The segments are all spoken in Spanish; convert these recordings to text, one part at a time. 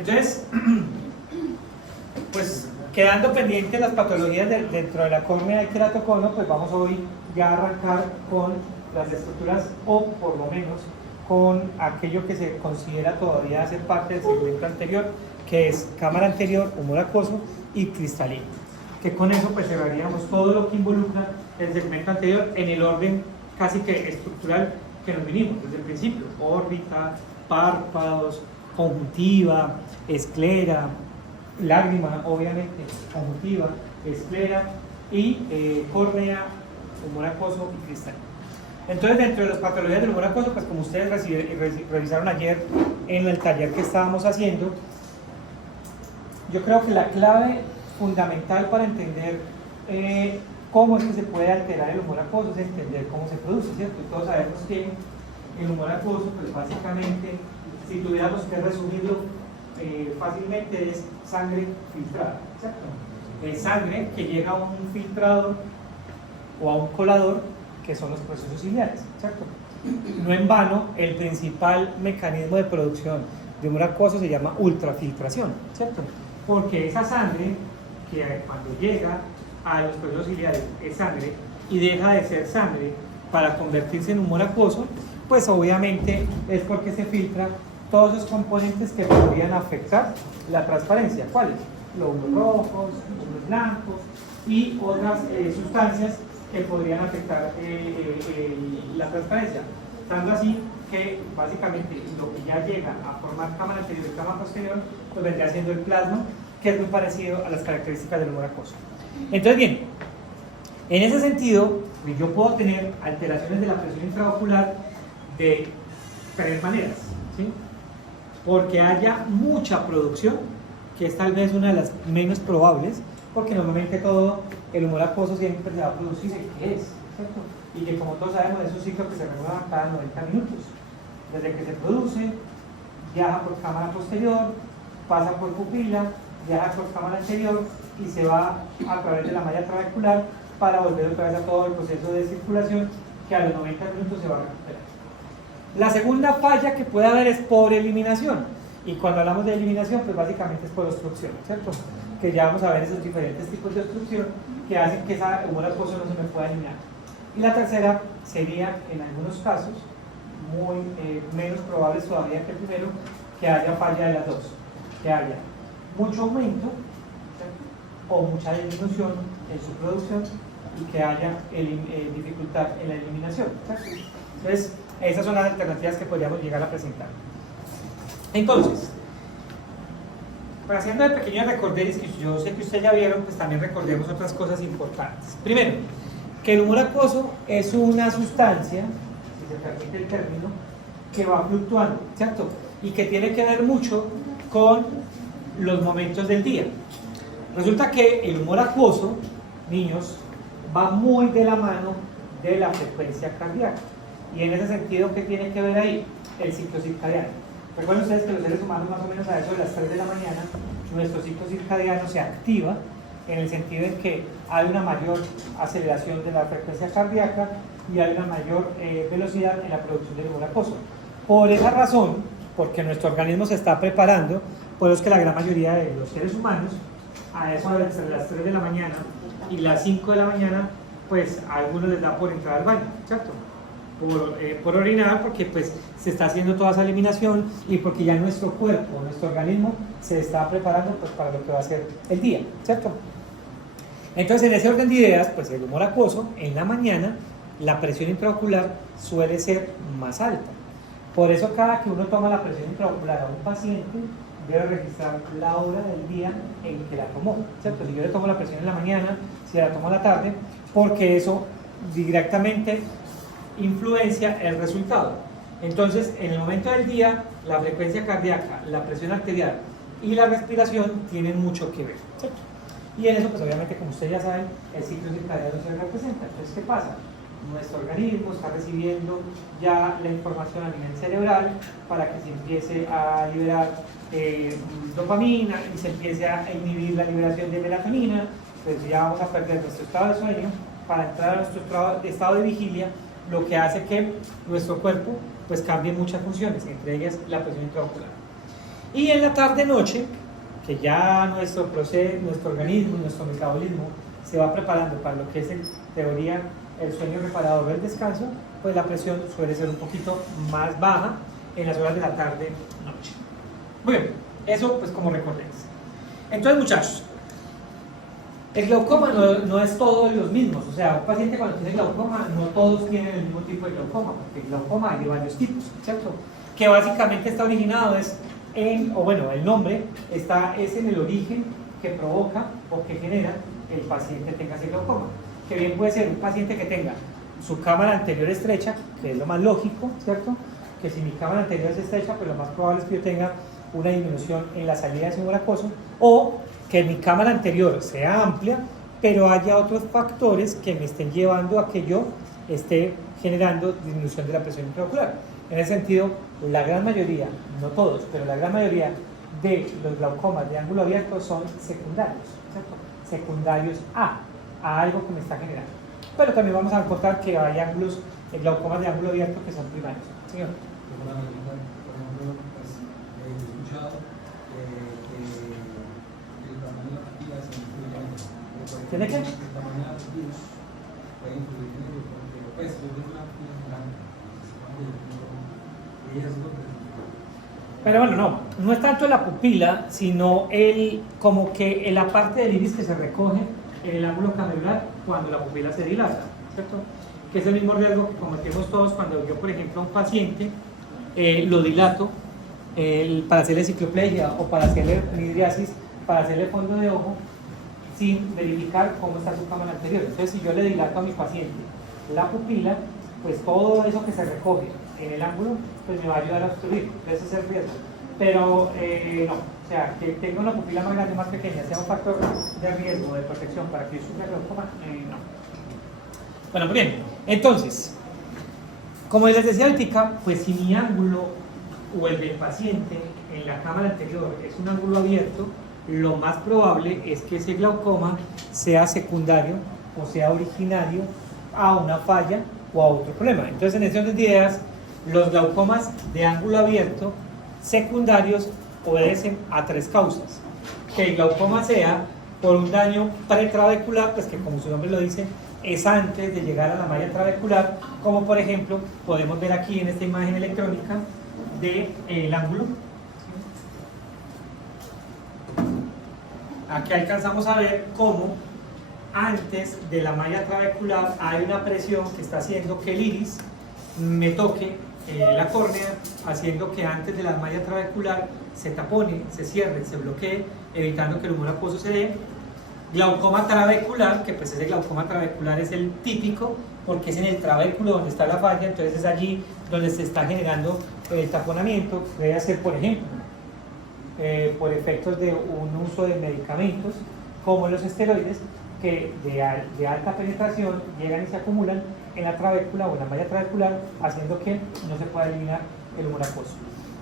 Entonces, pues quedando pendientes las patologías dentro de la córnea y queratocono, pues vamos hoy ya a arrancar con las estructuras o por lo menos con aquello que se considera todavía hacer parte del segmento anterior, que es cámara anterior, humor acuoso y cristalino. Que con eso pues cerraríamos todo lo que involucra el segmento anterior en el orden casi que estructural que nos vinimos desde el principio: órbita, párpados, conjuntiva, esclera, lágrima, obviamente, conjuntiva, esclera y córnea, humor acuoso y cristalino. Entonces, dentro de las patologías del humor acuoso, pues como ustedes revisaron ayer en el taller que estábamos haciendo, yo creo que la clave fundamental para entender cómo es que se puede alterar el humor acuoso es entender cómo se produce, ¿cierto? Y todos sabemos que el humor acuoso, pues básicamente, si tuviéramos que resumirlo fácilmente, es sangre filtrada, ¿cierto? Es sangre que llega a un filtrador o a un colador, que son los procesos ciliares, ¿cierto? No en vano, el principal mecanismo de producción de humor acuoso se llama ultrafiltración, ¿cierto? Porque esa sangre, que cuando llega a los procesos ciliares es sangre y deja de ser sangre para convertirse en humor acuoso, pues obviamente es porque se filtra todos esos componentes que podrían afectar la transparencia. ¿Cuáles? Glóbulos rojos, glóbulos blancos y otras sustancias que podrían afectar la transparencia. Tanto así que básicamente lo que ya llega a formar cámara anterior y cámara posterior, pues vendría siendo el plasma, que es muy parecido a las características del humor acuoso. Entonces, bien, en ese sentido, yo puedo tener alteraciones de la presión intraocular de tres maneras, ¿sí? Porque haya mucha producción, que es tal vez una de las menos probables, porque normalmente todo el humor acuoso siempre se va a producir el que es, ¿cierto? Y que, como todos sabemos, es un ciclo que se renueva cada 90 minutos. Desde que se produce, viaja por cámara posterior, pasa por pupila, viaja por cámara anterior y se va a través de la malla trabecular para volver otra vez a todo el proceso de circulación, que a los 90 minutos se va a recuperar. La segunda falla que puede haber es por eliminación, y cuando hablamos de eliminación, pues básicamente es por obstrucción, ¿cierto? Que ya vamos a ver esos diferentes tipos de obstrucción que hacen que esa humor acuoso no se me pueda eliminar. Y la tercera sería, en algunos casos, muy menos probables todavía que el primero, que haya falla de las dos, que haya mucho aumento, ¿cierto?, o mucha disminución en su producción y que haya dificultad en la eliminación, ¿cierto? Entonces, esas son las alternativas que podríamos llegar a presentar. Entonces, haciendo de pequeños recorderis que yo sé que ustedes ya vieron, pues también recordemos otras cosas importantes. Primero, que el humor acuoso es una sustancia, si se permite el término, que va fluctuando, ¿cierto? Y que tiene que ver mucho con los momentos del día. Resulta que el humor acuoso, niños, va muy de la mano de la frecuencia cardíaca. Y en ese sentido, ¿qué tiene que ver ahí? El ciclo circadiano. Recuerden ustedes que los seres humanos, más o menos a eso de las 3 de la mañana, nuestro ciclo circadiano se activa en el sentido en que hay una mayor aceleración de la frecuencia cardíaca y hay una mayor velocidad en la producción del humor acuoso. Por esa razón, porque nuestro organismo se está preparando, por eso es que la gran mayoría de los seres humanos, a eso de las 3 de la mañana y las 5 de la mañana, pues a algunos les da por entrar al baño, ¿cierto? Por orinar, porque pues se está haciendo toda esa eliminación y porque ya nuestro cuerpo, nuestro organismo se está preparando pues para lo que va a ser el día, ¿cierto? Entonces, en ese orden de ideas, pues el humor acuoso, en la mañana, la presión intraocular suele ser más alta. Por eso cada que uno toma la presión intraocular a un paciente, debe registrar la hora del día en que la tomó, ¿cierto? Si yo le tomo la presión en la mañana, si la tomo a la tarde, porque eso directamente influencia el resultado. Entonces, en el momento del día, la frecuencia cardíaca, la presión arterial y la respiración tienen mucho que ver, ¿cierto? Y en eso, pues obviamente, como ustedes ya saben, el ciclo circadiano se representa. Entonces, ¿qué pasa? Nuestro organismo está recibiendo ya la información a nivel cerebral para que se empiece a liberar dopamina y se empiece a inhibir la liberación de melatonina. Pues ya vamos a perder nuestro estado de sueño para entrar a nuestro estado de vigilia, lo que hace que nuestro cuerpo pues cambie muchas funciones, entre ellas la presión intraocular. Y en la tarde-noche, que ya nuestro proceso, nuestro organismo, nuestro metabolismo se va preparando para lo que es en teoría el sueño reparador o el descanso, pues la presión suele ser un poquito más baja en las horas de la tarde-noche. Bueno, eso pues como recordemos. Entonces, muchachos, el glaucoma no es todos los mismos, o sea, un paciente cuando tiene glaucoma, no todos tienen el mismo tipo de glaucoma, porque el glaucoma hay de varios tipos, ¿cierto? Que básicamente está originado el nombre es en el origen que provoca o que genera el paciente tenga ese glaucoma, que bien puede ser un paciente que tenga su cámara anterior estrecha, que es lo más lógico, ¿cierto? Que si mi cámara anterior es estrecha, pues lo más probable es que yo tenga una disminución en la salida de sumo acuoso, o que mi cámara anterior sea amplia, pero haya otros factores que me estén llevando a que yo esté generando disminución de la presión intraocular. En ese sentido, la gran mayoría, no todos, pero la gran mayoría de los glaucomas de ángulo abierto son secundarios, ¿cierto? Secundarios a algo que me está generando. Pero también vamos a encontrar que hay glaucomas de ángulo abierto que son primarios. Señor. Por ejemplo, pues, he escuchado que el tamaño de la pupila se influye en eso. ¿Tiene qué? El tamaño de la pupila puede influir en eso, porque pues, yo tengo una pupila grande, y eso es lo que... Pero bueno, no es tanto la pupila, sino como que la parte del iris que se recoge en el ángulo camerular cuando la pupila se dilata, ¿cierto? Que es el mismo riesgo que cometemos todos cuando yo, por ejemplo, a un paciente lo dilato para hacerle cicloplegia o para hacerle midriasis, para hacerle fondo de ojo, sin verificar cómo está su cámara anterior. Entonces, si yo le dilato a mi paciente la pupila, pues todo eso que se recoge en el ángulo, pues me va a ayudar a obstruir. Ese es el riesgo. Pero no, o sea, que tenga una pupila más grande o más pequeña, sea un factor de riesgo, de protección para que yo sufra glaucoma, no. Bueno, muy bien. Entonces, como les decía ahorita, pues si mi ángulo o el del paciente en la cámara anterior es un ángulo abierto, lo más probable es que ese glaucoma sea secundario o sea originario a una falla o a otro problema. Entonces, en ese orden de ideas, los glaucomas de ángulo abierto secundarios obedecen a tres causas. Que el glaucoma sea por un daño pretrabecular, pues que como su nombre lo dice, es antes de llegar a la malla trabecular, como por ejemplo podemos ver aquí en esta imagen electrónica del ángulo. Aquí alcanzamos a ver cómo antes de la malla trabecular hay una presión que está haciendo que el iris me toque la córnea, haciendo que antes de la malla trabecular se tapone, se cierre, se bloquee, evitando que el humor acuoso se dé. Glaucoma trabecular, que pues ese glaucoma trabecular es el típico, porque es en el trabéculo donde está la falla, entonces es allí donde se está generando el taponamiento. Puede ser, por ejemplo, por efectos de un uso de medicamentos, como los esteroides, que de alta penetración llegan y se acumulan en la trabécula o en la malla trabecular, haciendo que no se pueda eliminar el humor acuoso.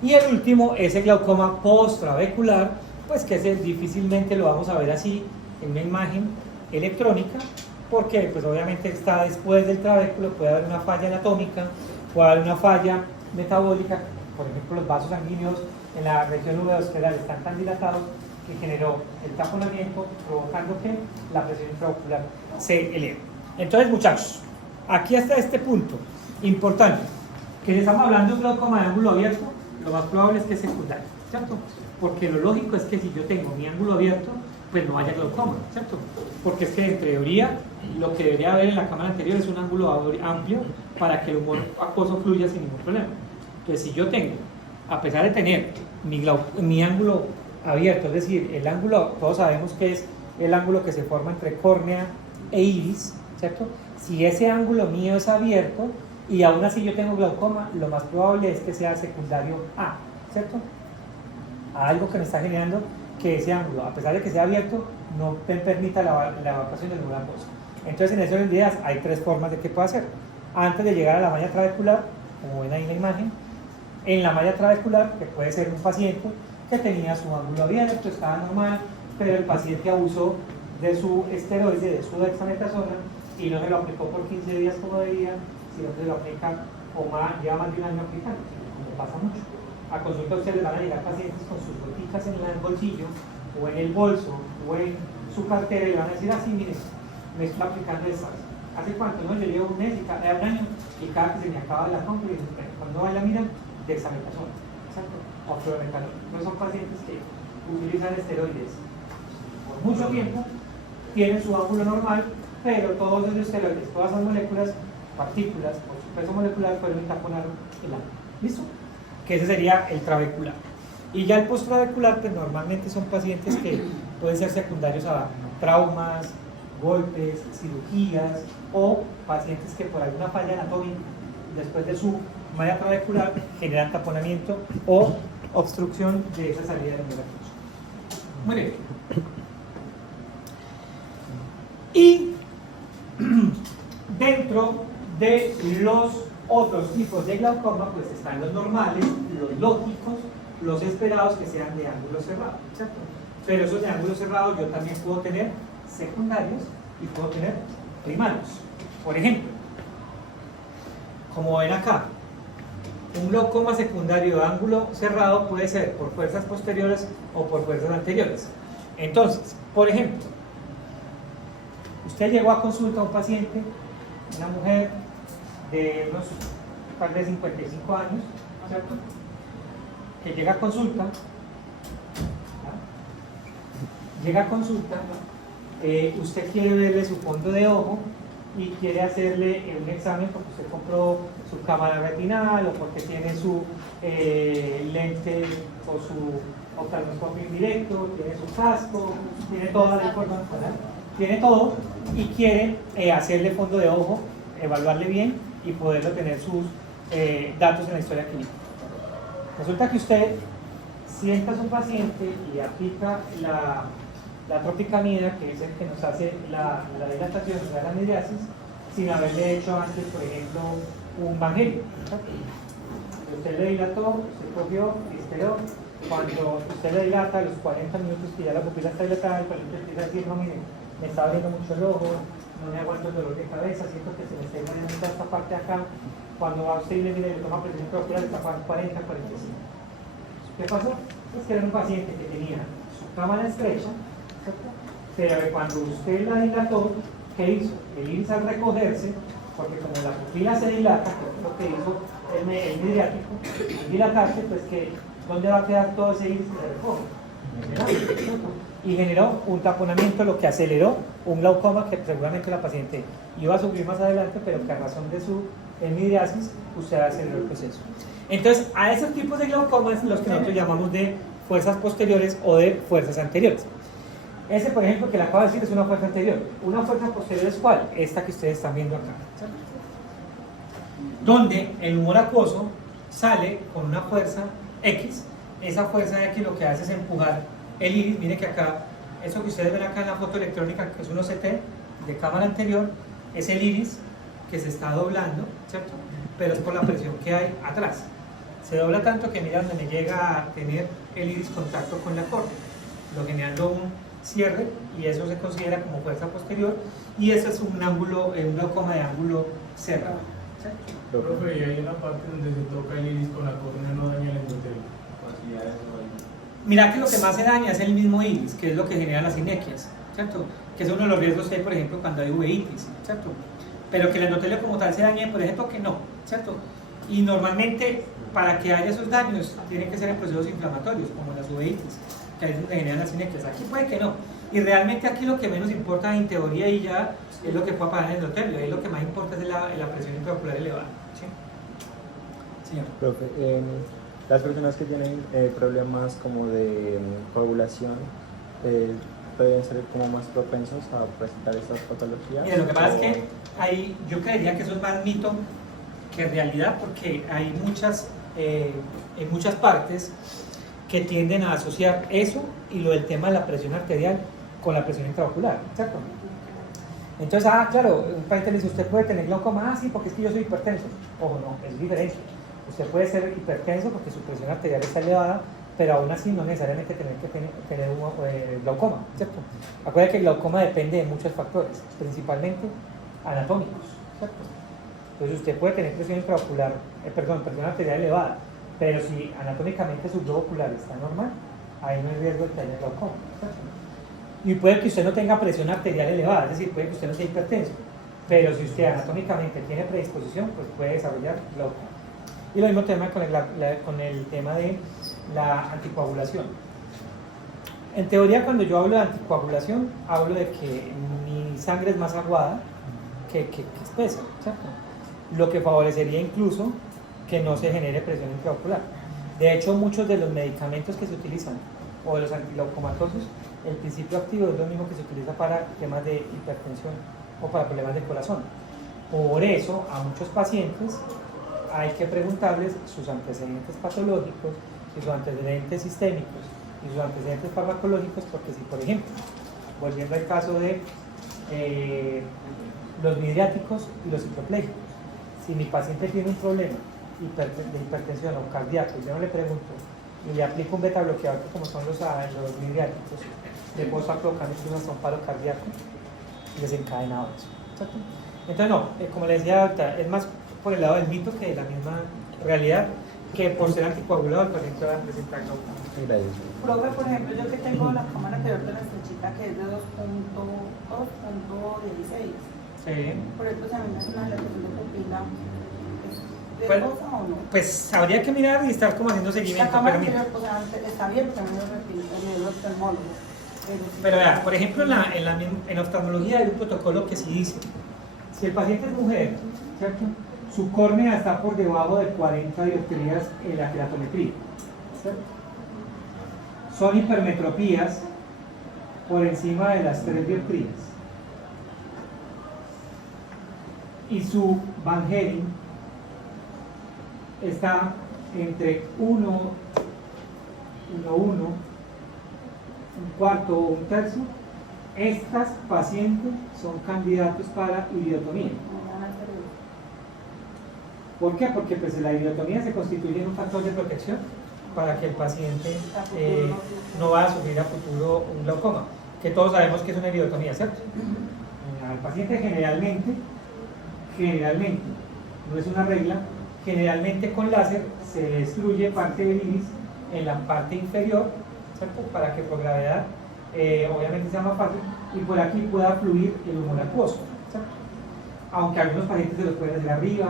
Y el último es el glaucoma post-trabecular, pues que ese difícilmente lo vamos a ver así en una imagen electrónica, porque pues obviamente está después del trabéculo, puede haber una falla anatómica, puede haber una falla metabólica, por ejemplo los vasos sanguíneos en la región uveoscleral están tan dilatados que generó el taponamiento, provocando que la presión intraocular se eleve. Entonces, muchachos, aquí hasta este punto, importante, que le estamos hablando de un glaucoma de ángulo abierto, lo más probable es que es secundario, ¿cierto? Porque lo lógico es que si yo tengo mi ángulo abierto, pues no haya glaucoma, ¿cierto? Porque es que en teoría lo que debería haber en la cámara anterior es un ángulo amplio para que el humor acuoso fluya sin ningún problema. Entonces, si yo tengo, a pesar de tener mi ángulo abierto, es decir, el ángulo, todos sabemos que es el ángulo que se forma entre córnea e iris, ¿cierto? Si ese ángulo mío es abierto y aún así yo tengo glaucoma, lo más probable es que sea secundario a, ¿cierto? A algo que me está generando que ese ángulo, a pesar de que sea abierto, no me permita la evacuación del humor acuoso. Entonces, en esas ideas hay tres formas de que pueda hacer. Antes de llegar a la malla trabecular, como ven ahí en la imagen, en la malla trabecular, que puede ser un paciente que tenía su ángulo abierto, estaba normal, pero el paciente abusó de su esteroide, de su dexametasona, y no se lo aplicó por 15 días como debía, sino que se lo aplica o lleva más de un año aplicando, como pasa mucho. a consulta a ustedes les van a llegar pacientes con sus goticas en el bolsillo o en el bolso o en su cartera y le van a decir así, miren, me estoy aplicando estas. ¿Hace cuánto? No, yo llevo un mes y cada un año y cada que se me acaba la compra y cuando va la mira, dexametasona, ¿exacto? O fluorometanol. No son pacientes que utilizan esteroides por mucho tiempo, tienen su ángulo normal, pero todos esos esteroides, todas esas moléculas, partículas, por su peso molecular, fueron y taponaron el ángulo. ¿Listo? Que ese sería el trabecular. Y ya el postrabecular, pues normalmente son pacientes que pueden ser secundarios a traumas, golpes, cirugías o pacientes que por alguna falla anatómica después de su malla trabecular generan taponamiento o obstrucción de esa salida del nervioso. Muy bien. Y dentro de los otros tipos de glaucoma, pues están los normales, los lógicos, los esperados que sean de ángulo cerrado, ¿cierto? Pero esos de ángulo cerrado yo también puedo tener secundarios y puedo tener primarios. Por ejemplo, como ven acá, un glaucoma secundario de ángulo cerrado puede ser por fuerzas posteriores o por fuerzas anteriores. Entonces, por ejemplo, usted llegó a consulta a un paciente, una mujer de unos tal vez 55 años, ¿cierto? Que llega a consulta, usted quiere verle su fondo de ojo y quiere hacerle un examen porque usted compró su cámara retinal o porque tiene su lente o su oftalmoscopio indirecto, tiene su casco, tiene toda la información, tiene todo y quiere hacerle fondo de ojo, evaluarle bien y poderlo tener sus datos en la historia clínica. Resulta que usted sienta a su paciente y aplica la tropicamida, que es el que nos hace la dilatación, o sea, la midriasis, sin haberle hecho antes, por ejemplo, un Vangelio. Usted le dilató, usted cogió, esperó. Cuando usted le dilata, a los 40 minutos que ya la pupila está dilatada, el paciente empieza a decir, no, mire, me está abriendo mucho el ojo, no me aguanto el dolor de cabeza, siento que se me está moviendo esta parte de acá. Cuando va usted y le mire, le toma presión intraocular, está 40, 45. ¿Qué pasó? Pues que era un paciente que tenía su cámara estrecha, ¿cierto? Pero cuando usted la dilató, ¿qué hizo? El iris al recogerse, porque como la pupila se dilata, que es lo que hizo el midriático, al dilatarse, pues que ¿dónde va a quedar todo ese iris que se recoge? Y generó un taponamiento, lo que aceleró un glaucoma que seguramente la paciente iba a sufrir más adelante, pero que a razón de su midriasis, usted aceleró el proceso. Entonces, a esos tipos de glaucomas, los que nosotros llamamos de fuerzas posteriores o de fuerzas anteriores. Ese, por ejemplo, que le acabo de decir es una fuerza anterior. Una fuerza posterior es ¿cuál? Esta que ustedes están viendo acá. Donde el humor acuoso sale con una fuerza X. Esa fuerza X lo que hace es empujar el iris. Mire que acá, eso que ustedes ven acá en la foto electrónica, que es un OCT de cámara anterior, es el iris que se está doblando, ¿cierto? Pero es por la presión que hay atrás. Se dobla tanto que mira donde me llega a tener el iris contacto con la córnea, lo generando un cierre y eso se considera como fuerza posterior y eso es un ángulo, un glaucoma de ángulo cerrado. Profe, y hay una parte donde se toca el iris con la córnea, no daña el endotelio. Mira que lo que más se daña es el mismo iris, que es lo que genera las sinequias, ¿cierto? Que es uno de los riesgos que hay, por ejemplo, cuando hay uveitis, ¿cierto? Pero que el endotelio como tal se dañe, por ejemplo, que no, ¿cierto? Y normalmente, para que haya esos daños, tienen que ser en procesos inflamatorios, como las uveitis, que ahí es donde generan las sinequias. Aquí puede que no. Y realmente aquí lo que menos importa en teoría y ya es lo que pueda pagar el endotelio. Ahí lo que más importa es la presión intraocular elevada. ¿Sí? Señor. Profe, las personas que tienen problemas como de coagulación pueden ser como más propensos a presentar estas patologías. Mira, lo que pasa es que yo creería que eso es más mito que realidad, porque hay en muchas partes que tienden a asociar eso y lo del tema de la presión arterial con la presión intraocular, ¿cierto? Entonces, claro, un paciente le dice, usted puede tener glaucoma, sí, porque es que yo soy hipertenso. Ojo, no, es diferente. Usted puede ser hipertenso porque su presión arterial está elevada, pero aún así no necesariamente tener un glaucoma, ¿cierto? Acuérdate que el glaucoma depende de muchos factores, principalmente anatómicos, ¿cierto? Entonces usted puede tener presión intraocular, presión arterial elevada, Pero si anatómicamente su globo ocular está normal, ahí no hay riesgo de que haya glaucoma, ¿cierto? Y puede que usted no tenga presión arterial elevada, es decir, puede que usted no sea hipertenso, pero si usted anatómicamente tiene predisposición, pues puede desarrollar glaucoma. Y lo mismo tema con el tema de la anticoagulación. En teoría, cuando yo hablo de anticoagulación, hablo de que mi sangre es más aguada que espesa, ¿cierto? Lo que favorecería incluso que no se genere presión intraocular. De hecho, muchos de los medicamentos que se utilizan, o de los antiglaucomatosos, el principio activo es lo mismo que se utiliza para temas de hipertensión o para problemas de corazón. Por eso, a muchos pacientes hay que preguntarles sus antecedentes patológicos, sus antecedentes sistémicos y sus antecedentes farmacológicos, porque si, por ejemplo, volviendo al caso de los midriáticos y los cicloplégicos, si mi paciente tiene un problema de hipertensión o cardíaco y yo no le pregunto y le aplico un beta bloqueador como son los midriáticos, le puedo estar provocando incluso hasta un paro cardíaco y desencadenado eso, ¿cierto? Entonces no, como le decía doctora, es más por el lado del mito que de la misma realidad, que por ser anticoagulado el paciente va a presentar glaucoma. Gracias. Profe, por ejemplo, yo que tengo la cámara anterior de la estrechita que es de 2.16, Sí. por ejemplo, si a mí me hace una dilatación de pupila, ¿es Pues, riesgosa o no? Pues habría que mirar y estar como haciendo La seguimiento, cámara pero mira. anterior, pues antes está bien, porque a mí me dio el oftalmólogo. Pero vea, por ejemplo, en oftalmología hay un protocolo que sí dice, si el paciente es mujer, ¿cierto? Su córnea está por debajo de 40 dioptrías en la queratometría, ¿cierto? Son hipermetropías por encima de las 3 dioptrías. Y su Van Hering está entre 1, 1, 1, un cuarto o un tercio. Estas pacientes son candidatos para iridotomía. ¿Por qué? Porque pues, la iridotomía se constituye en un factor de protección para que el paciente no vaya a sufrir a futuro un glaucoma, que todos sabemos que es una iridotomía, ¿cierto? Al paciente generalmente, no es una regla, generalmente con láser se destruye parte del iris en la parte inferior, ¿cierto? Para que por gravedad obviamente sea más fácil y por aquí pueda fluir el humor acuoso, ¿cierto? Aunque algunos pacientes se lo pueden hacer arriba,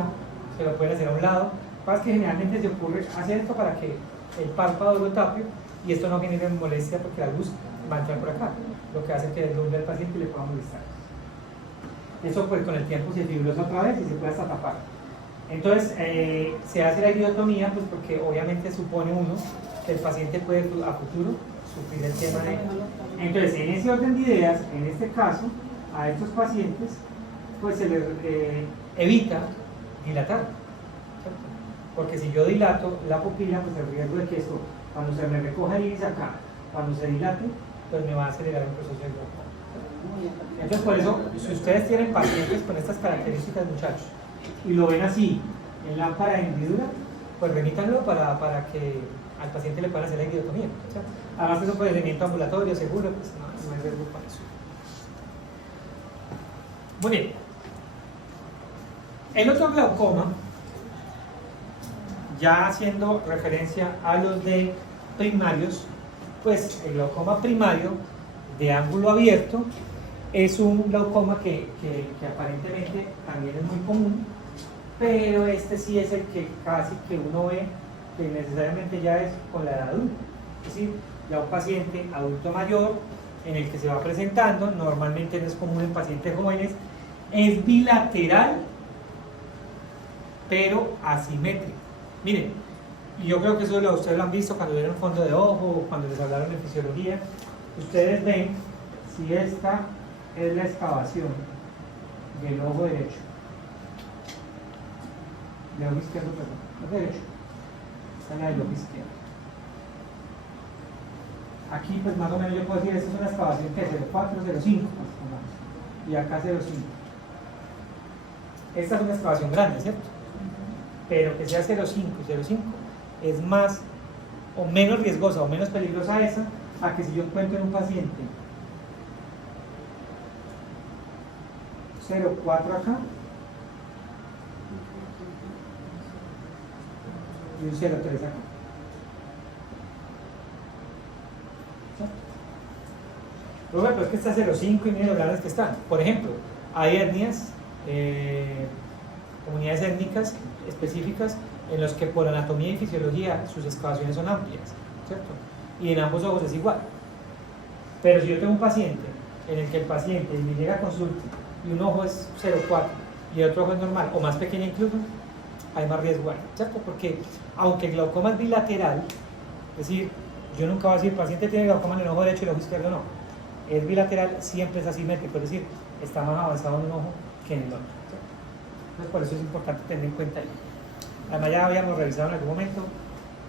se lo pueden hacer a un lado. Lo que pasa es que generalmente se ocurre hacer esto para que el párpado lo tape y esto no genere molestia porque la luz va a entrar por acá, lo que hace que deslumbre al paciente y le pueda molestar. Eso pues con el tiempo se fibrosa otra vez y se puede hasta tapar. Entonces se hace la iridotomía pues porque obviamente supone uno que el paciente puede a futuro sufrir el tema de... Entonces en ese orden de ideas, en este caso, a estos pacientes pues se les evita dilatar, ¿cierto? Porque si yo dilato la pupila, pues el riesgo de que esto, cuando se me recoja el iris acá, cuando se dilate, pues me va a acelerar el proceso de glaucoma. Entonces por eso, si ustedes tienen pacientes con estas características, muchachos, y lo ven así, en lámpara de hendidura, pues remítanlo para que al paciente le puedan hacer la iridotomía, ¿cierto? Además es un procedimiento ambulatorio, seguro, pues no hay riesgo para eso. Muy bien. El otro glaucoma, ya haciendo referencia a los de primarios, pues el glaucoma primario de ángulo abierto es un glaucoma que aparentemente también es muy común, pero este sí es el que casi que uno ve que necesariamente ya es con la edad adulta, es decir, ya un paciente adulto mayor en el que se va presentando, normalmente no es común en pacientes jóvenes, es bilateral pero asimétrico. Miren, y yo creo que eso ustedes lo han visto cuando vieron fondo de ojo o cuando les hablaron de fisiología. Ustedes ven si esta es la excavación del ojo derecho, del ojo izquierdo, perdón, no derecho, esta es la del ojo izquierdo. Aquí pues más o menos yo puedo decir, esta es una excavación que es 0,4, 0,5 más o menos, y acá 0,5. Esta es una excavación grande, ¿cierto? Pero que sea 0,5 y 0,5 es más o menos riesgosa o menos peligrosa esa a que si yo encuentro en un paciente 0,4 acá y un 0,3 acá. Pero es que está 0,5 y medio grados que están. Por ejemplo, hay etnias, comunidades étnicas específicas en los que por anatomía y fisiología sus excavaciones son amplias, ¿cierto? Y en ambos ojos es igual. Pero si yo tengo un paciente en el que el paciente me llega a consulta y un ojo es 0,4 y el otro ojo es normal o más pequeño incluso, hay más riesgo ahí, ¿cierto? Porque aunque el glaucoma es bilateral, es decir, yo nunca voy a decir el paciente tiene glaucoma en el ojo derecho y el ojo izquierdo no, es bilateral, siempre es asimétrico, es decir, está más avanzado en un ojo que en el otro, ¿cierto? Entonces por eso es importante tener en cuenta ahí. Además ya habíamos revisado en algún momento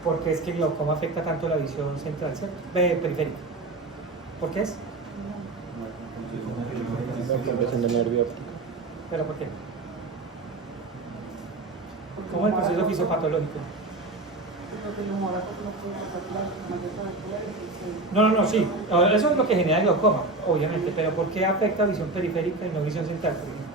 por qué es que el glaucoma afecta tanto la visión central, ¿cierto? Periférica. ¿Por qué es? La compresión del nervio óptico. ¿Pero por qué? ¿Cómo es el proceso fisiopatológico? No, sí. Ahora, eso es lo que genera el glaucoma, obviamente, pero ¿por qué afecta visión periférica y no visión central? Por ejemplo?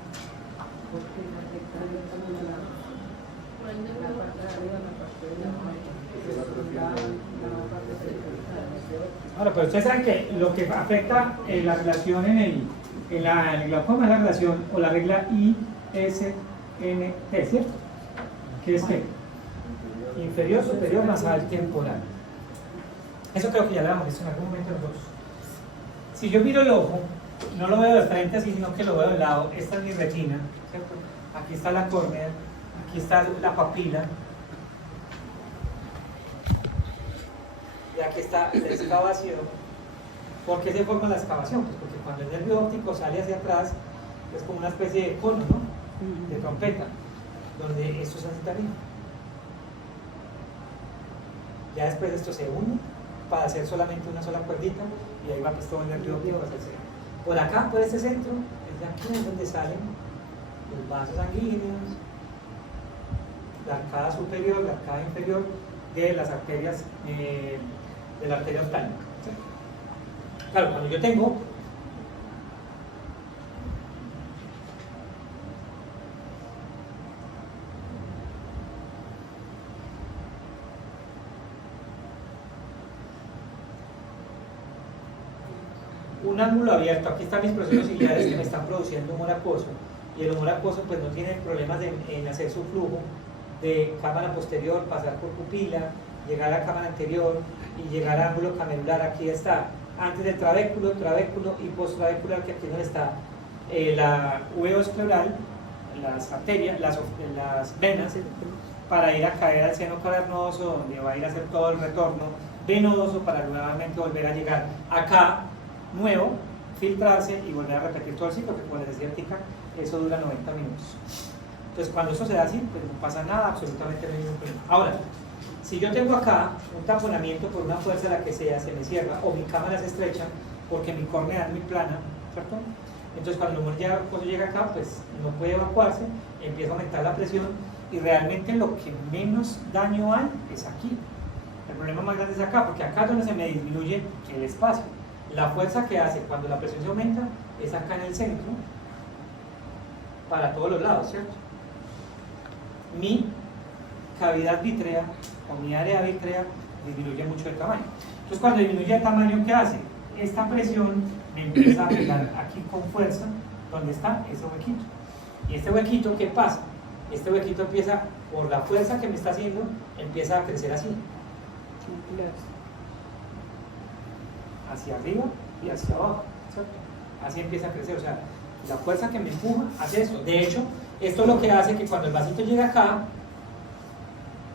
Ahora, pero ustedes saben que lo que afecta la relación en el glaucoma es la relación o la regla ISNT, ¿cierto? ¿Qué es qué? Inferior, superior, nasal, temporal. Eso creo que ya lo habíamos visto en algún momento nosotros. Si yo miro el ojo, no lo veo de frente así, sino que lo veo de lado. Esta es mi retina, ¿cierto? Aquí está la córnea, aquí está la papila. Y aquí está la excavación. ¿Por qué se forma la excavación? Pues porque cuando el nervio óptico sale hacia atrás, es como una especie de cono, ¿no? De trompeta, donde esto se hace también. Ya después esto se une para hacer solamente una sola cuerdita y ahí va pues todo el nervio óptico hacia el centro. Por acá, por este centro, es de aquí es donde salen los vasos sanguíneos, la arcada superior, la arcada inferior de las arterias de la arteria oftálmica. ¿Sí? Claro, cuando yo tengo un ángulo abierto, aquí están mis procesos ciliares que me están produciendo humor acuoso, y el humor acuoso pues no tiene problemas en hacer su flujo de cámara posterior, pasar por pupila, llegar a cámara anterior y llegar a ángulo camerular. Aquí está, antes del trabéculo, trabéculo y posttrabecular, que aquí donde está la uveoscleral, las arterias, las venas, para ir a caer al seno cavernoso, donde va a ir a hacer todo el retorno venoso para nuevamente volver a llegar acá, nuevo, filtrarse y volver a repetir todo el ciclo, que como les decía Tica, eso dura 90 minutos. Entonces cuando eso se da así, pues no pasa nada, absolutamente no hay ningún problema. Ahora, si yo tengo acá un tamponamiento por una fuerza la que sea, se me cierra, o mi cámara se estrecha, porque mi córnea es muy plana, ¿cierto? Entonces cuando el humor llega acá, pues no puede evacuarse, empieza a aumentar la presión, y realmente lo que menos daño hay es aquí. El problema más grande es acá, porque acá es donde se me disminuye el espacio. La fuerza que hace cuando la presión se aumenta es acá en el centro, para todos los lados, ¿cierto? Mi cavidad vítrea o mi área vítrea disminuye mucho el tamaño. Entonces cuando disminuye el tamaño, ¿qué hace? Esta presión me empieza a pegar aquí con fuerza, donde está ese huequito. Y este huequito, ¿qué pasa? Este huequito empieza, por la fuerza que me está haciendo, empieza a crecer así. Hacia arriba y hacia abajo, ¿cierto? Así empieza a crecer, o sea, la fuerza que me empuja hace eso. De hecho, esto es lo que hace que cuando el vasito llega acá,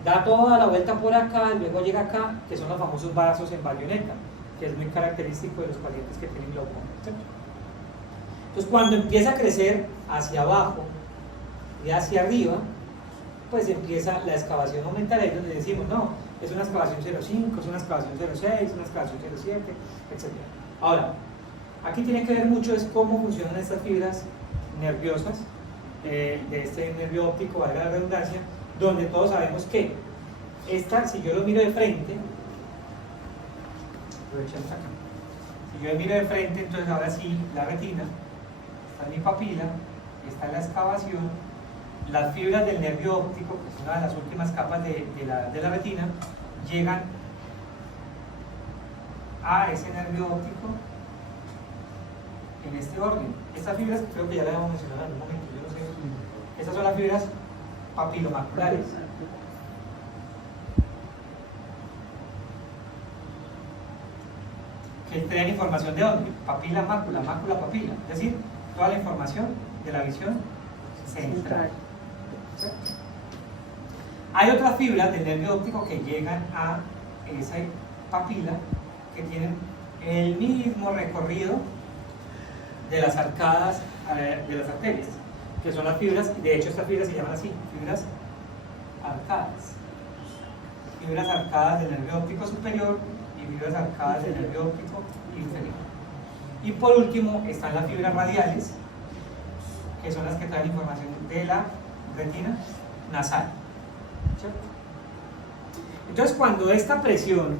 da toda la vuelta por acá y luego llega acá, que son los famosos vasos en bayoneta, que es muy característico de los pacientes que tienen glaucoma, ¿cierto? Entonces, cuando empieza a crecer hacia abajo y hacia arriba, pues empieza la excavación a aumentar, ahí donde decimos, no, es una excavación 0,5, es una excavación 0,6, una excavación 0,7, etc. Ahora, aquí tiene que ver mucho es cómo funcionan estas fibras nerviosas de este nervio óptico, valga la redundancia, donde todos sabemos que esta, si yo lo miro de frente, aprovechemos acá, si yo lo miro de frente, entonces ahora sí, la retina, está mi papila, está la excavación, las fibras del nervio óptico, que es una de las últimas capas de la retina, llegan a ese nervio óptico en este orden. Estas fibras, creo que ya las hemos mencionado en algún momento, yo no sé. Estas son las fibras papilomaculares. Que traen información de dónde? Papila, mácula, mácula, papila. Es decir, toda la información de la visión central. ¿Sí? Hay otras fibras del nervio óptico que llegan a esa papila que tienen el mismo recorrido de las arcadas de las arterias, que son las fibras, de hecho estas fibras se llaman así, fibras arcadas. Fibras arcadas del nervio óptico superior y fibras arcadas del nervio óptico inferior. Y por último están las fibras radiales, que son las que traen información de la retina nasal. ¿Cierto? Entonces, cuando esta presión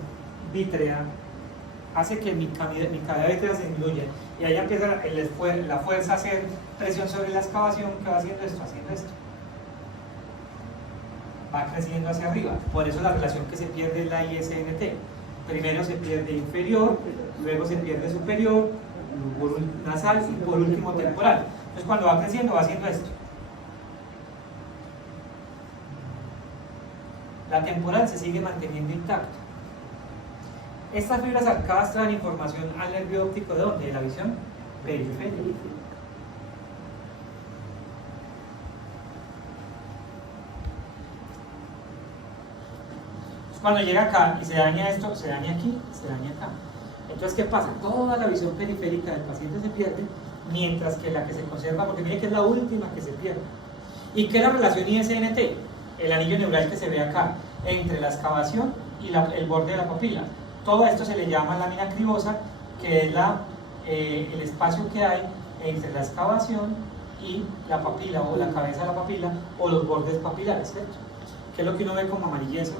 vítrea hace que mi cavidad vítrea se diluya y ahí empieza la fuerza a hacer presión sobre la excavación, ¿qué va haciendo esto? Haciendo esto. Va creciendo hacia arriba. Por eso la relación que se pierde es la ISNT. Primero se pierde inferior, luego se pierde superior, luego nasal y por último temporal. Entonces, cuando va creciendo, va haciendo esto. La temporal se sigue manteniendo intacta. Estas fibras arcadas traen información al nervio óptico ¿de dónde? De la visión periférica. Cuando llega acá y se daña esto, se daña aquí, se daña acá. Entonces, ¿qué pasa? Toda la visión periférica del paciente se pierde, mientras que la que se conserva, porque mire que es la última que se pierde. ¿Y qué es la relación ISNT? El anillo neural que se ve acá, entre la excavación y el borde de la papila. Todo esto se le llama lámina cribosa, que es el espacio que hay entre la excavación y la papila, o la cabeza de la papila, o los bordes papilares, ¿cierto? Que es lo que uno ve como amarilloso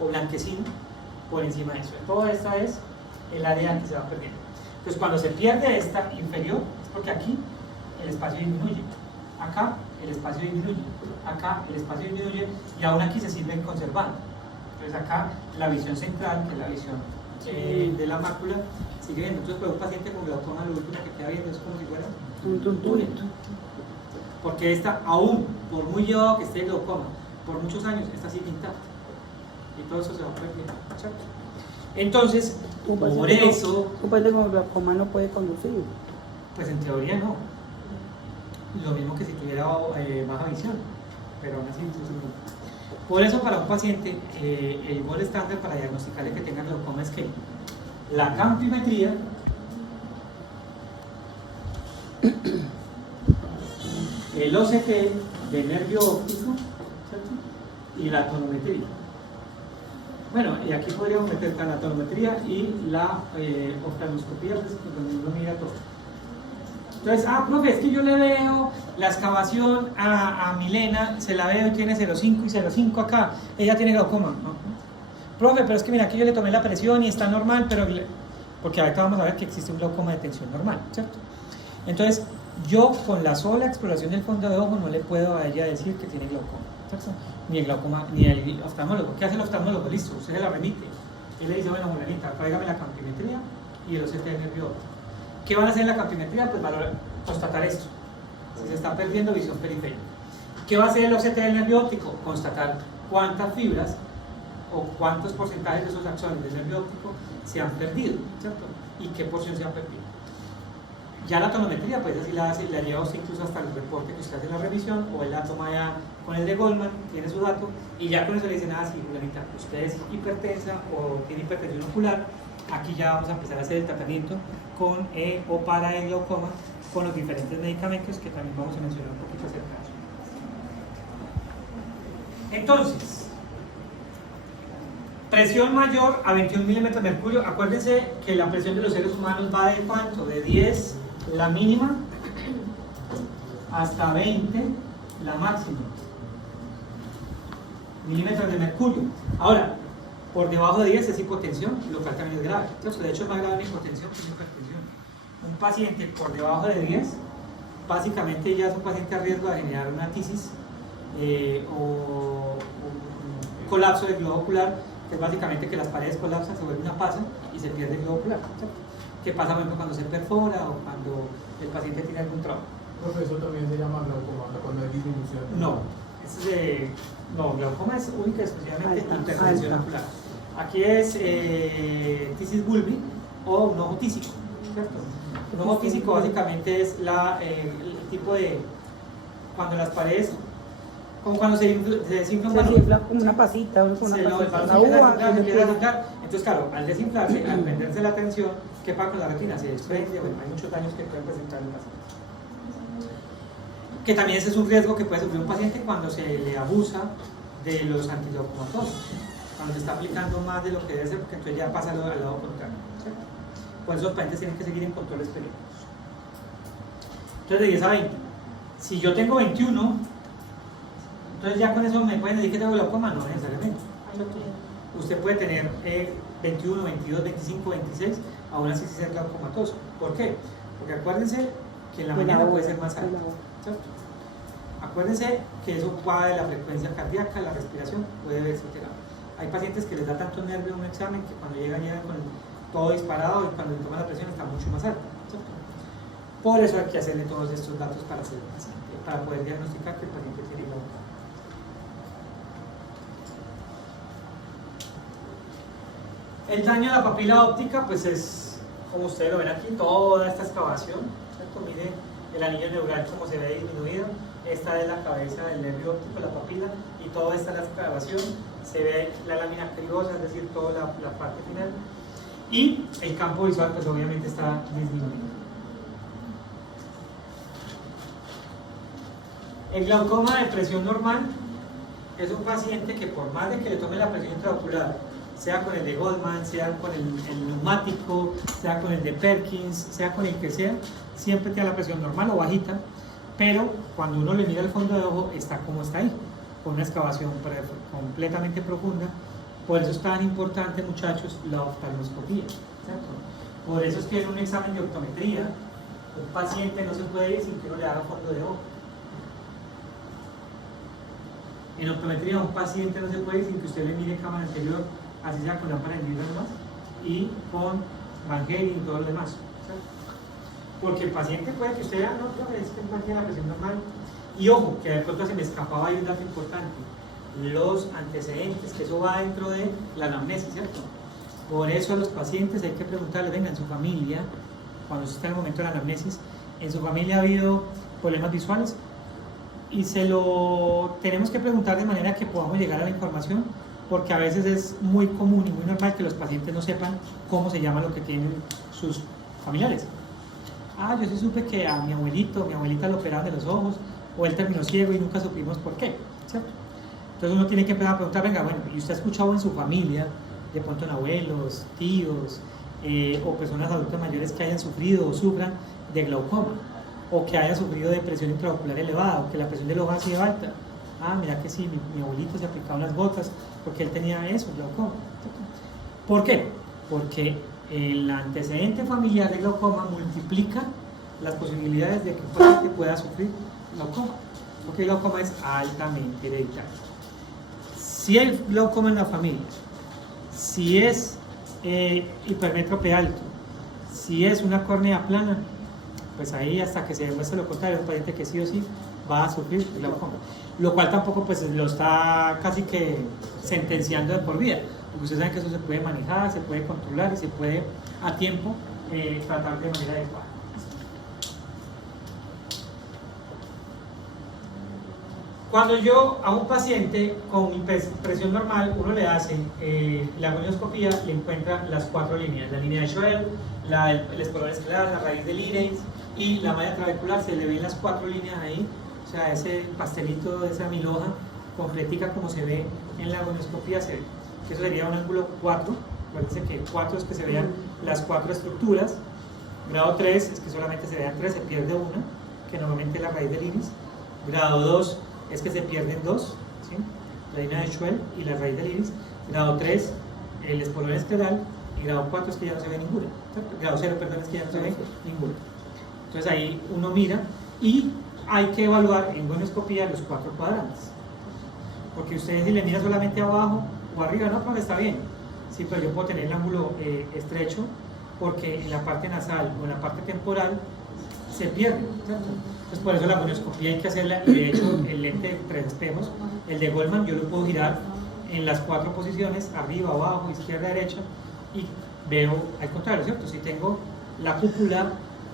o blanquecino por encima de eso. Todo esto es el área que se va perdiendo. Entonces, cuando se pierde esta inferior, es porque aquí el espacio disminuye, acá el espacio disminuye, acá el espacio disminuye, y aún aquí se siguen conservando. Entonces, acá la visión central, que es la visión de la mácula, sigue viendo. Entonces, para un paciente con glaucoma, lo último que queda viendo es como si fuera un túnel. Porque esta, aún por muy llevado que esté el glaucoma, por muchos años, esta sigue intacta. Y todo eso se va perdiendo, ¿cierto? Entonces, por eso... Un paciente con glaucoma no puede conducir. Pues en teoría no. Lo mismo que si tuviera baja visión, pero aún así no. Por eso para un paciente el gol estándar para diagnosticarle que tenga glaucoma es que la campimetría el OCT de nervio óptico, ¿cierto? Y la tonometría. Bueno, y aquí podríamos meter la tonometría y la oftalmoscopía, pues, donde uno mira todo. Entonces, profe, es que yo le veo la excavación a Milena, se la veo y tiene 0,5 y 0,5 acá, ella tiene glaucoma. ¿No? Profe, pero es que mira, aquí yo le tomé la presión y está normal, pero... Porque ahorita vamos a ver que existe un glaucoma de tensión normal, ¿cierto? Entonces, yo con la sola exploración del fondo de ojo no le puedo a ella decir que tiene glaucoma, ¿cierto? Ni el glaucoma, ni el oftalmólogo. ¿Qué hace el oftalmólogo? Listo, usted se la remite. Él le dice, bueno, Julianita, tráigame la campimetría y el OCT del nervio óptico. ¿Qué van a hacer en la campimetría? Pues constatar esto, si se está perdiendo visión periférica. ¿Qué va a hacer el OCT del nervio óptico? Constatar cuántas fibras o cuántos porcentajes de esos axones del nervio óptico se han perdido, ¿cierto? Y qué porción se han perdido. Ya la tonometría, pues así la hace, la lleva usted incluso hasta el reporte que usted hace en la revisión, o él la toma ya con el de Goldman, tiene su dato, y ya con eso le dicen, sí, Julianita, usted es hipertensa o tiene hipertensión ocular, aquí ya vamos a empezar a hacer el tratamiento con o para el glaucoma con los diferentes medicamentos que también vamos a mencionar un poquito acerca de eso. Entonces, presión mayor a 21 milímetros de mercurio. Acuérdense que la presión de los seres humanos va de ¿cuánto? De 10 la mínima hasta 20 la máxima milímetros de mercurio. Ahora, por debajo de 10 es hipotensión, lo cual también es grave. Entonces, de hecho es más grave la hipotensión que la hipertensión. Un paciente por debajo de 10 básicamente ya es un paciente a riesgo de generar una tisis o un colapso del globo ocular, que es básicamente que las paredes colapsan, se vuelve una pasa y se pierde el globo ocular, ¿cierto? que pasa por ejemplo cuando se perfora o cuando el paciente tiene algún trauma. Profe, eso también se llama glaucoma, cuando hay disminución. No, no, glaucoma es única y exclusivamente Alta, intervención alta. ocular. Aquí es tisis bulbi o un ojo tísico, ¿cierto? Un ojo tísico básicamente es el tipo de, cuando las paredes, como cuando se desinfla un Se balón. desinfla como una pasita, una pasita, una Se uva. empieza a desinflar. Entonces, claro, al desinflarse, al perderse la tensión, ¿qué pasa con la retina? Se desprende, bueno, hay muchos daños que pueden presentar en el paciente. Que también ese es un riesgo que puede sufrir un paciente cuando se le abusa de los antiglaucomatosos, cuando se está aplicando más de lo que debe ser, porque entonces ya pasa al lado contrario, ¿cierto? Por eso los pacientes tienen que seguir en controles periódicos. Entonces, de 10 a 20. Si yo tengo 21, entonces ya con eso me pueden decir que tengo glaucoma, no necesariamente. Usted puede tener 21, 22, 25, 26, aún así sí ser glaucomatoso. ¿Por qué? Porque acuérdense que en la mañana puede ser más alto, ¿cierto? Acuérdense que eso va de la frecuencia cardíaca, la respiración puede verse alterada. Hay pacientes que les da tanto nervio un examen que cuando llegan con todo disparado y cuando le toman la presión está mucho más alta, ¿cierto? Por eso hay que hacerle todos estos datos para hacer el paciente, para poder diagnosticar que el paciente tiene glaucoma. El daño a la papila óptica, pues es, como ustedes lo ven aquí, toda esta excavación, ¿cierto? Mire el anillo neural como se ve disminuido, esta es la cabeza del nervio óptico, la papila, y toda esta es la excavación, se ve la lámina cribosa, es decir, toda la parte final, y el campo visual pues obviamente está disminuido. El glaucoma de presión normal es un paciente que por más de que le tome la presión intraocular, sea con el de Goldman, sea con el neumático, sea con el de Perkins, sea con el que sea, siempre tiene la presión normal o bajita, pero cuando uno le mira el fondo de ojo está como está ahí, con una excavación completamente profunda. Por eso es tan importante, muchachos, la oftalmoscopía, ¿cierto? Por eso es que en un examen de optometría un paciente no se puede ir sin que uno le haga fondo de ojo. En optometría un paciente no se puede ir sin que usted le mire cámara anterior, así sea con lámpara de vidrio nomás, y con Van-Gogh y todo lo demás, ¿cierto? Porque el paciente puede que usted vea, no, es que mantiene la presión normal. Y ojo, que de pronto se me escapaba ahí un dato importante, los antecedentes, que eso va dentro de la anamnesis, ¿cierto? Por eso a los pacientes hay que preguntarles, venga, en su familia, cuando se está en el momento de la anamnesis, en su familia ha habido problemas visuales, y se lo tenemos que preguntar de manera que podamos llegar a la información, porque a veces es muy común y muy normal que los pacientes no sepan cómo se llama lo que tienen sus familiares. Ah, yo sí supe que a mi abuelita lo operaron de los ojos, o él terminó ciego y nunca supimos por qué, ¿cierto? Entonces uno tiene que empezar a preguntar, venga, bueno, ¿y usted ha escuchado en su familia, de pronto en abuelos, tíos, o personas adultas mayores que hayan sufrido o sufran de glaucoma, o que hayan sufrido de presión intraocular elevada, o que la presión del ojo ha sido alta? Ah, mira que sí, mi abuelito se aplicaba unas gotas porque él tenía eso, glaucoma, ¿cierto? ¿Por qué? Porque el antecedente familiar de glaucoma multiplica las posibilidades de que un paciente pueda sufrir glaucoma, porque el glaucoma es altamente hereditario. Si hay glaucoma en la familia, si es hipermétrope alto, si es una córnea plana, pues ahí hasta que se demuestre lo contrario, es un paciente que sí o sí va a sufrir glaucoma, lo cual tampoco pues lo está casi que sentenciando de por vida, porque ustedes saben que eso se puede manejar, se puede controlar y se puede a tiempo tratar de manera adecuada. Cuando yo a un paciente con presión normal, uno le hace la gonioscopía, le encuentra las 4 líneas, la línea de Schwell, el espolón escleral, la raíz del iris y la malla trabecular, se le ven las 4 líneas ahí, o sea, ese pastelito de esa milhoja completica como se ve en la gonioscopía, se ve que eso sería un ángulo 4, acuérdense que 4 es que se vean las 4 estructuras, grado 3 es que solamente se vean 3, se pierde una, que normalmente es la raíz del iris, grado 2 es que se pierden 2, ¿sí? La línea de Schwell y la raíz del iris, grado 3 el espolón escleral, y grado 4 es que ya no se ve ninguna, ¿cierto? Grado 0, perdón, es que ya no se ve ninguna. Entonces ahí uno mira y hay que evaluar en gonioscopía los 4 cuadrantes, porque ustedes si le miran solamente abajo o arriba, no, pero está bien, sí, pero yo puedo tener el ángulo estrecho porque en la parte nasal o en la parte temporal se pierde, ¿cierto? Entonces por eso la gonioscopía hay que hacerla, y de hecho el lente de 3 espejos, el de Goldman, yo lo puedo girar en las 4 posiciones, arriba, abajo, izquierda, derecha, y veo al contrario, ¿cierto? Si tengo la cúpula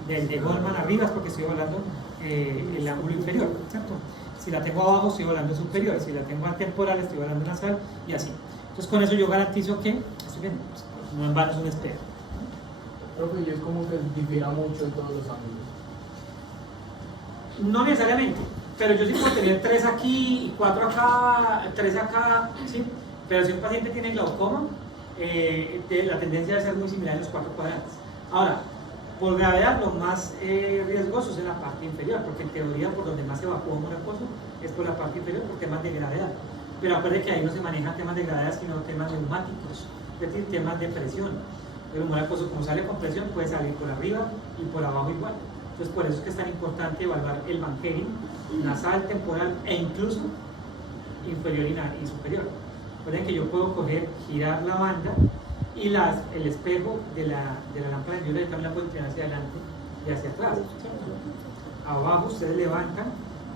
del de Goldman arriba es porque estoy hablando el ángulo inferior, ¿cierto? Si la tengo abajo estoy hablando superior, si la tengo temporal estoy hablando nasal, y así. Entonces con eso yo garantizo que estoy viendo, pues, no en vano es un espejo. Profe, y es como que difiera mucho en todos los ángulos. No necesariamente, pero yo sí puedo tener 3 aquí y 4 acá, 3 acá, ¿sí? Pero si un paciente tiene glaucoma, la tendencia debe ser muy similar en los 4 cuadrantes. Ahora, por gravedad, lo más riesgoso es en la parte inferior, porque en teoría por donde más se evacúa un monoposo es por la parte inferior, por temas de gravedad. Pero acuérdense que ahí no se manejan temas de gravedad, sino temas neumáticos, es decir, temas de presión. El monoposo, como sale con presión, puede salir por arriba y por abajo igual. Entonces, por eso es que es tan importante evaluar el Van-Kering nasal, temporal e incluso inferior y superior. Recuerden que yo puedo girar la banda y el espejo de la lámpara de Euler también la puedo inclinar hacia adelante y hacia atrás. Abajo ustedes levantan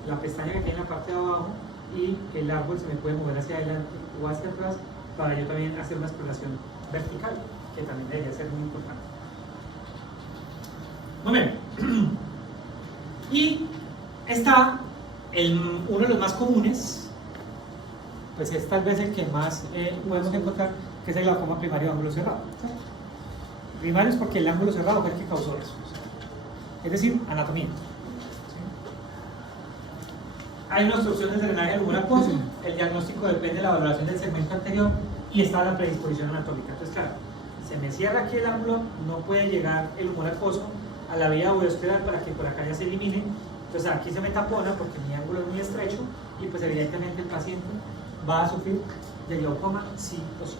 la pestaña que tiene en la parte de abajo y el árbol se me puede mover hacia adelante o hacia atrás para yo también hacer una exploración vertical, que también debería ser muy importante. Muy bien. Y está uno de los más comunes, pues es tal vez el que más podemos encontrar, que es el glaucoma primario de ángulo cerrado. ¿Cierto? Primario es porque el ángulo cerrado fue el que causó eso, es decir, anatomía. Hay una obstrucción del drenaje del humor acuoso, el diagnóstico depende de la valoración del segmento anterior y está la predisposición anatómica. Entonces, claro, se me cierra aquí el ángulo, no puede llegar el humor acuoso a la vía audioscleral para que por acá ya se elimine. Entonces aquí se me tapona porque mi ángulo es muy estrecho y pues evidentemente el paciente va a sufrir de glaucoma sí o sí.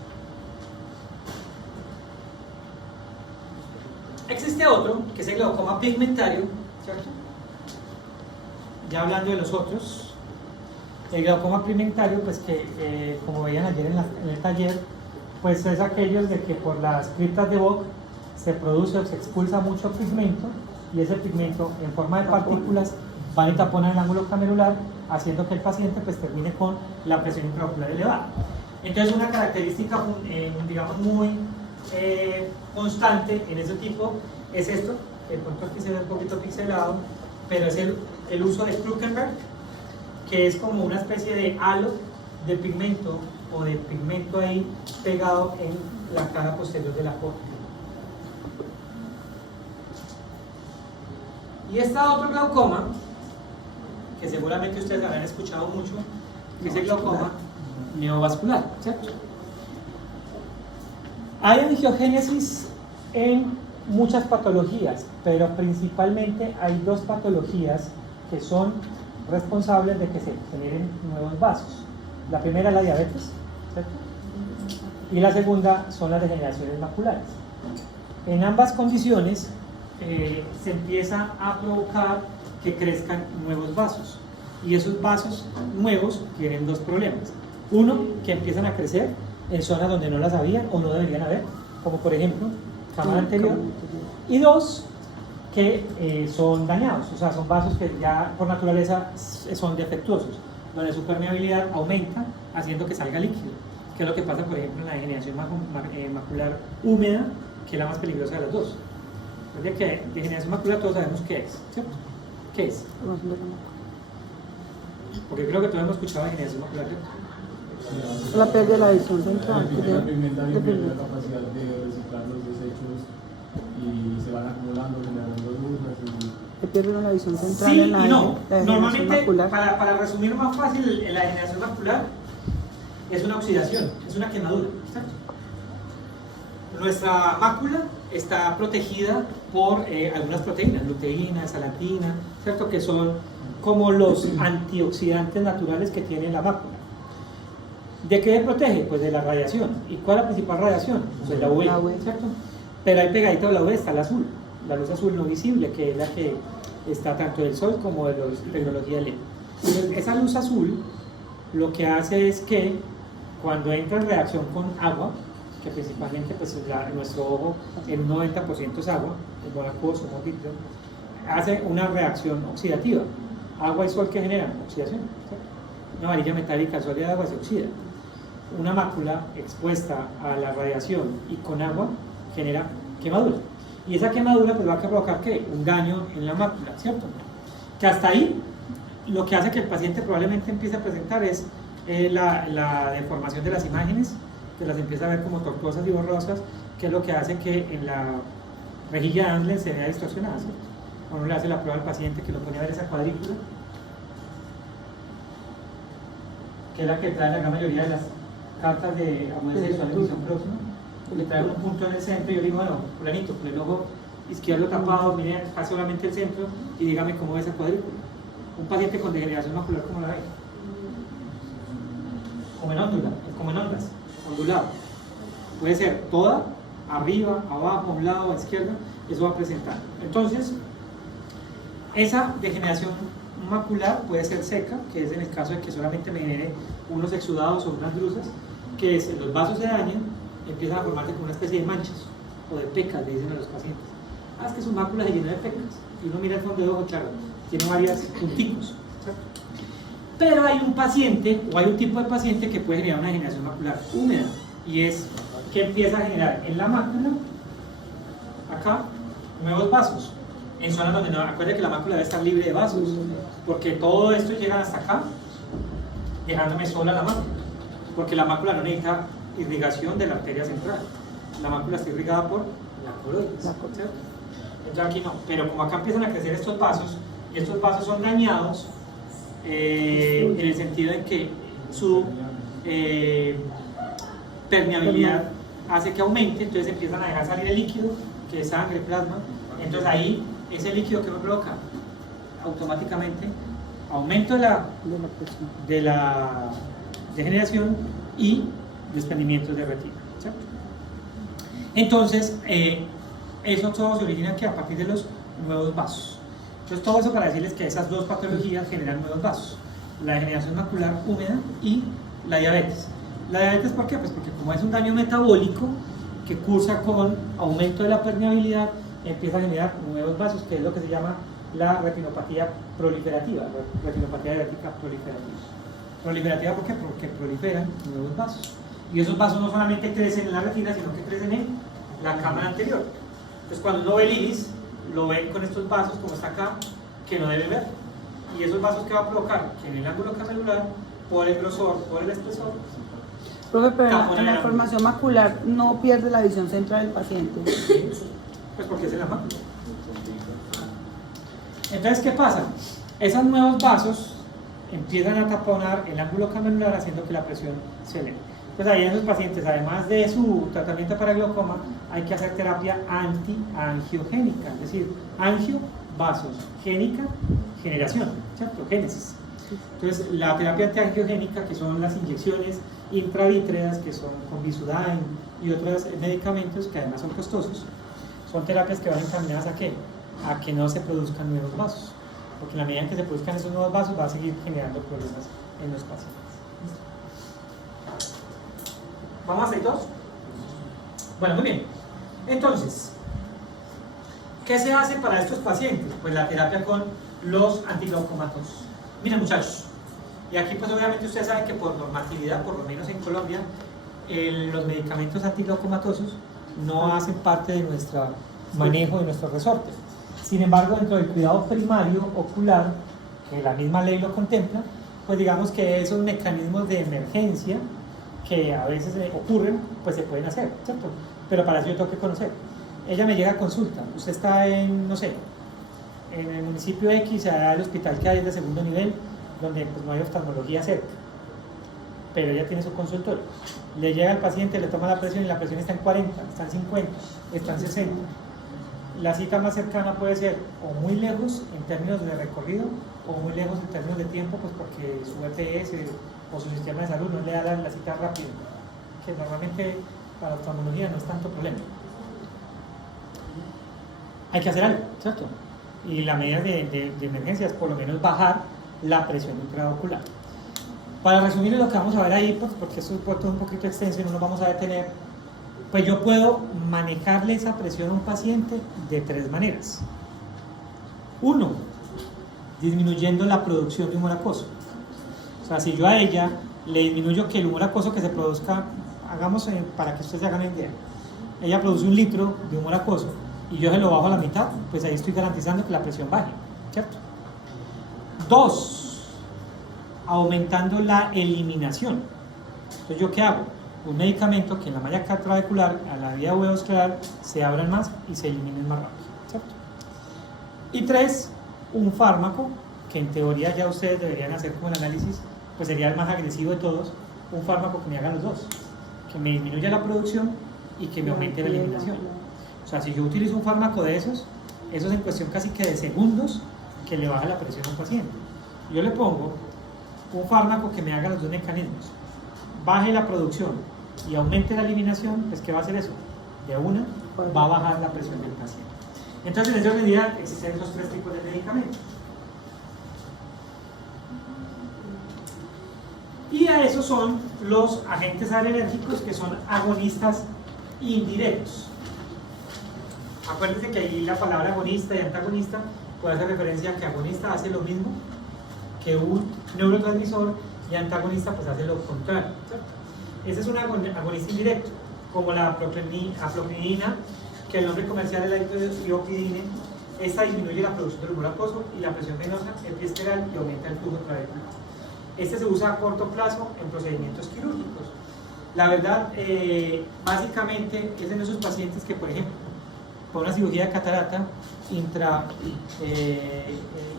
Existe otro, que es el glaucoma pigmentario, ¿cierto? Ya hablando de los otros, el glaucoma pigmentario, pues que como veían ayer en el taller, pues es aquellos de que por las criptas de Vogt se produce o se expulsa mucho pigmento, y ese pigmento en forma de partículas va y tapona el ángulo camerular, haciendo que el paciente pues termine con la presión intraocular elevada. Entonces una característica digamos muy constante en ese tipo es esto, que de pronto aquí se ve un poquito pixelado, pero es el uso de Krukenberg, que es como una especie de halo de pigmento o de pigmento ahí pegado en la cara posterior de la córnea. Y está otro glaucoma, que seguramente ustedes habrán escuchado mucho, que es el glaucoma neovascular, ¿cierto? Hay angiogénesis en muchas patologías, pero principalmente hay 2 patologías que son responsables de que se generen nuevos vasos. La primera es la diabetes, ¿cierto? Y la segunda son las degeneraciones maculares. En ambas condiciones se empieza a provocar que crezcan nuevos vasos, y esos vasos nuevos tienen 2 problemas. Uno, que empiezan a crecer en zonas donde no las había o no deberían haber, como por ejemplo cámara anterior, y 2, que son dañados, o sea, son vasos que ya por naturaleza son defectuosos, donde su permeabilidad aumenta haciendo que salga líquido, que es lo que pasa por ejemplo en la degeneración macular húmeda, que es la más peligrosa de las 2. Entonces, que degeneración macular todos sabemos qué es, ¿cierto? ¿Qué es? Porque creo que todos hemos escuchado degeneración macular, ¿cierto? La pérdida de la visión central. La pigmentación pierde la capacidad de reciclar los desechos y se van acumulando, generando lunas. Se pierde la visión central Sí en la y no. degeneración Normalmente, macular. para resumir más fácil, la degeneración macular es una oxidación, es una quemadura, ¿cierto? Nuestra mácula está protegida por algunas proteínas, luteína, salantina, ¿cierto? Que son como los antioxidantes naturales que tiene la mácula. ¿De qué se protege? Pues de la radiación. ¿Y cuál es la principal radiación? Pues la UV, ¿cierto? Pero ahí pegadito a la UV está la azul, la luz azul no visible, que es la que está tanto del sol como de la tecnología LED. Entonces, esa luz azul lo que hace es que cuando entra en reacción con agua, que principalmente pues, nuestro ojo, el 90% es agua, el buen acuoso, líquido, hace una reacción oxidativa. Agua y sol que generan oxidación. ¿Sí? Una varilla metálica sólida de agua se oxida. Una mácula expuesta a la radiación y con agua genera quemadura. Y esa quemadura pues va a provocar ¿qué? Un daño en la mácula, ¿cierto? Que hasta ahí lo que hace que el paciente probablemente empiece a presentar es la deformación de las imágenes, que las empieza a ver como tortuosas y borrosas, que es lo que hace que en la rejilla de Andlen se vea distorsionada, ¿cierto? Uno le hace la prueba al paciente que lo pone a ver esa cuadrícula, que es la que trae la gran mayoría de las cartas de audiencia visual en visión próxima, le trae un punto en el centro y yo le digo, bueno, fulanito, con el ojo izquierdo tapado, mire acá solamente el centro y dígame cómo ve esa cuadrícula. Un paciente con degeneración macular, ¿cómo la ve? Como en ondas, ondulado. Puede ser toda, arriba, abajo, a un lado, a izquierda, eso va a presentar. Entonces, esa degeneración macular puede ser seca, que es en el caso de que solamente me genere unos exudados o unas drusas, que es, los vasos se dañan, empiezan a formarse como una especie de manchas o de pecas, le dicen a los pacientes. Es que su mácula se llena de pecas. Y uno mira el fondo de ojo, claro, tiene varios punticos. ¿Cierto? Pero hay un paciente, o hay un tipo de paciente que puede generar una degeneración macular húmeda, y es que empieza a generar en la mácula, acá, nuevos vasos. En zonas donde no, acuérdense que la mácula debe estar libre de vasos, porque todo esto llega hasta acá, dejándome sola la mácula, porque la mácula no necesita irrigación de la arteria central, la mácula está irrigada por la coroides, ¿cierto? Entonces aquí no, pero como acá empiezan a crecer estos vasos, y estos vasos son dañados en el sentido de que su permeabilidad hace que aumente, entonces empiezan a dejar salir el líquido, que es sangre, plasma, entonces ahí ese líquido que me provoca automáticamente aumento de la degeneración y desprendimientos de retina, ¿cierto? Entonces eso todo se origina que a partir de los nuevos vasos. Entonces todo eso para decirles que esas dos patologías generan nuevos vasos, la degeneración macular húmeda y la diabetes. La diabetes, ¿por qué? Pues porque como es un daño metabólico que cursa con aumento de la permeabilidad, empieza a generar nuevos vasos, que es lo que se llama la retinopatía proliferativa, retinopatía diabética proliferativa. Proliferativa, ¿por qué? Porque proliferan nuevos vasos. Y esos vasos no solamente crecen en la retina, sino que crecen en la cámara anterior. Entonces cuando uno ve el iris, lo ven con estos vasos, como está acá, que no debe ver. Y esos vasos que va a provocar que en el ángulo camelular, por el grosor, por el espesor, profe, pero en la formación macular no pierde la visión central del paciente. pues porque es en la mácula. Entonces, ¿qué pasa? Esos nuevos vasos empiezan a taponar el ángulo camelular haciendo que la presión se eleve. Pues ahí en esos pacientes, además de su tratamiento para glaucoma, hay que hacer terapia antiangiogénica, es decir, angio, vasos, génica, generación, ¿cierto? Génesis. Entonces, la terapia antiangiogénica, que son las inyecciones intravítreas, que son con Visudyne y otros medicamentos que además son costosos, son terapias que van encaminadas ¿a qué? A que no se produzcan nuevos vasos, porque en la medida en que se produzcan esos nuevos vasos va a seguir generando problemas en los pacientes. ¿Vamos a hacer dos? Bueno, muy bien. Entonces, ¿qué se hace para estos pacientes? Pues la terapia con los antiglaucomatos. Miren, muchachos, y aquí pues obviamente ustedes saben que por normatividad, por lo menos en Colombia, los medicamentos antiglaucomatosos no hacen parte de nuestro manejo, de nuestro resorte. Sin embargo, dentro del cuidado primario ocular, que la misma ley lo contempla, pues digamos que esos mecanismos de emergencia que a veces ocurren, pues se pueden hacer, ¿cierto? Pero para eso yo tengo que conocer. Ella me llega a consulta, usted está en, no sé, en el municipio X, allá el hospital que hay es de segundo nivel, donde pues no hay oftalmología cerca, pero ella tiene su consultorio. Le llega al paciente, le toma la presión y la presión está en 40, está en 50, está en 60. La cita más cercana puede ser o muy lejos en términos de recorrido o muy lejos en términos de tiempo, pues porque su EPS o su sistema de salud no le da la cita rápida, que normalmente para oftalmología no es tanto problema. Hay que hacer algo, ¿cierto? Y la medida de emergencia es por lo menos bajar la presión intraocular. Para resumir lo que vamos a ver ahí, pues, porque esto es un poquito extenso y no nos vamos a detener, Pues yo puedo manejarle esa presión a un paciente de 3 maneras. 1, disminuyendo la producción de humor acuoso. O sea, si yo a ella le disminuyo que el humor acuoso que se produzca, hagamos para que ustedes se hagan una idea, ella produce 1 litro de humor acuoso y yo se lo bajo a la mitad, pues ahí estoy garantizando que la presión baje, ¿cierto? 2, aumentando la eliminación. Entonces, ¿yo qué hago? Un medicamento que en la malla intravehicular, a la vía uveoscleral, se abran más y se eliminen más rápido, ¿cierto? Y 3, un fármaco, que en teoría ya ustedes deberían hacer como el análisis, pues sería el más agresivo de todos, un fármaco que me haga los dos, que me disminuya la producción y que me aumente la eliminación. O sea, si yo utilizo un fármaco de esos, eso es en cuestión casi que de segundos que le baja la presión a un paciente. Yo le pongo un fármaco que me haga los dos mecanismos, baje la producción y aumente la eliminación, pues ¿qué va a hacer eso? De una, va a bajar la presión del paciente. Entonces, en esa medida existen esos 3 tipos de medicamentos. Y a esos son los agentes adrenérgicos, que son agonistas indirectos. Acuérdense que ahí la palabra agonista y antagonista puede hacer referencia a que agonista hace lo mismo que un neurotransmisor y antagonista pues hace lo contrario, ¿cierto? Ese es un agonista indirecto, como la aflopridina, que el nombre comercial es la iopidine. Esta disminuye la producción del humor acuoso y la presión venosa, el episteral, y aumenta el flujo intravehicular. Este se usa a corto plazo en procedimientos quirúrgicos. La verdad, básicamente es en esos pacientes que, por ejemplo, por una cirugía de catarata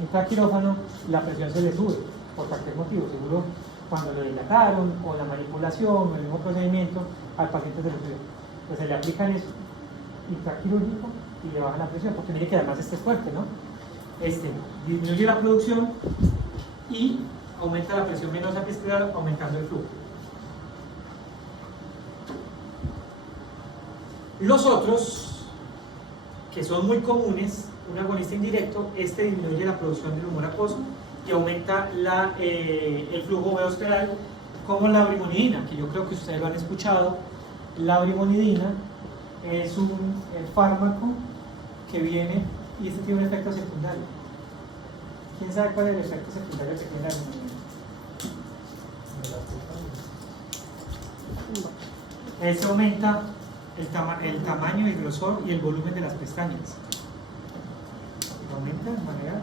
intraquirófano, la presión se le sube por cualquier motivo, seguro cuando lo dilataron o la manipulación o el mismo procedimiento, al paciente se le sube. Pues se le aplican eso intraquirúrgico y le baja la presión, porque mire que además este es fuerte, ¿no? Disminuye la producción y aumenta la presión venosa epistelar, aumentando el flujo. Los otros, que son muy comunes, un agonista indirecto, disminuye la producción del humor acuoso y aumenta el flujo veoscleral, como la brimonidina, que yo creo que ustedes lo han escuchado. La brimonidina es un fármaco que viene y tiene un efecto secundario. ¿Quién sabe cuál es el efecto secundario que tiene la brimonidina? Aumenta el tamaño, el grosor y el volumen de las pestañas. Aumenta de manera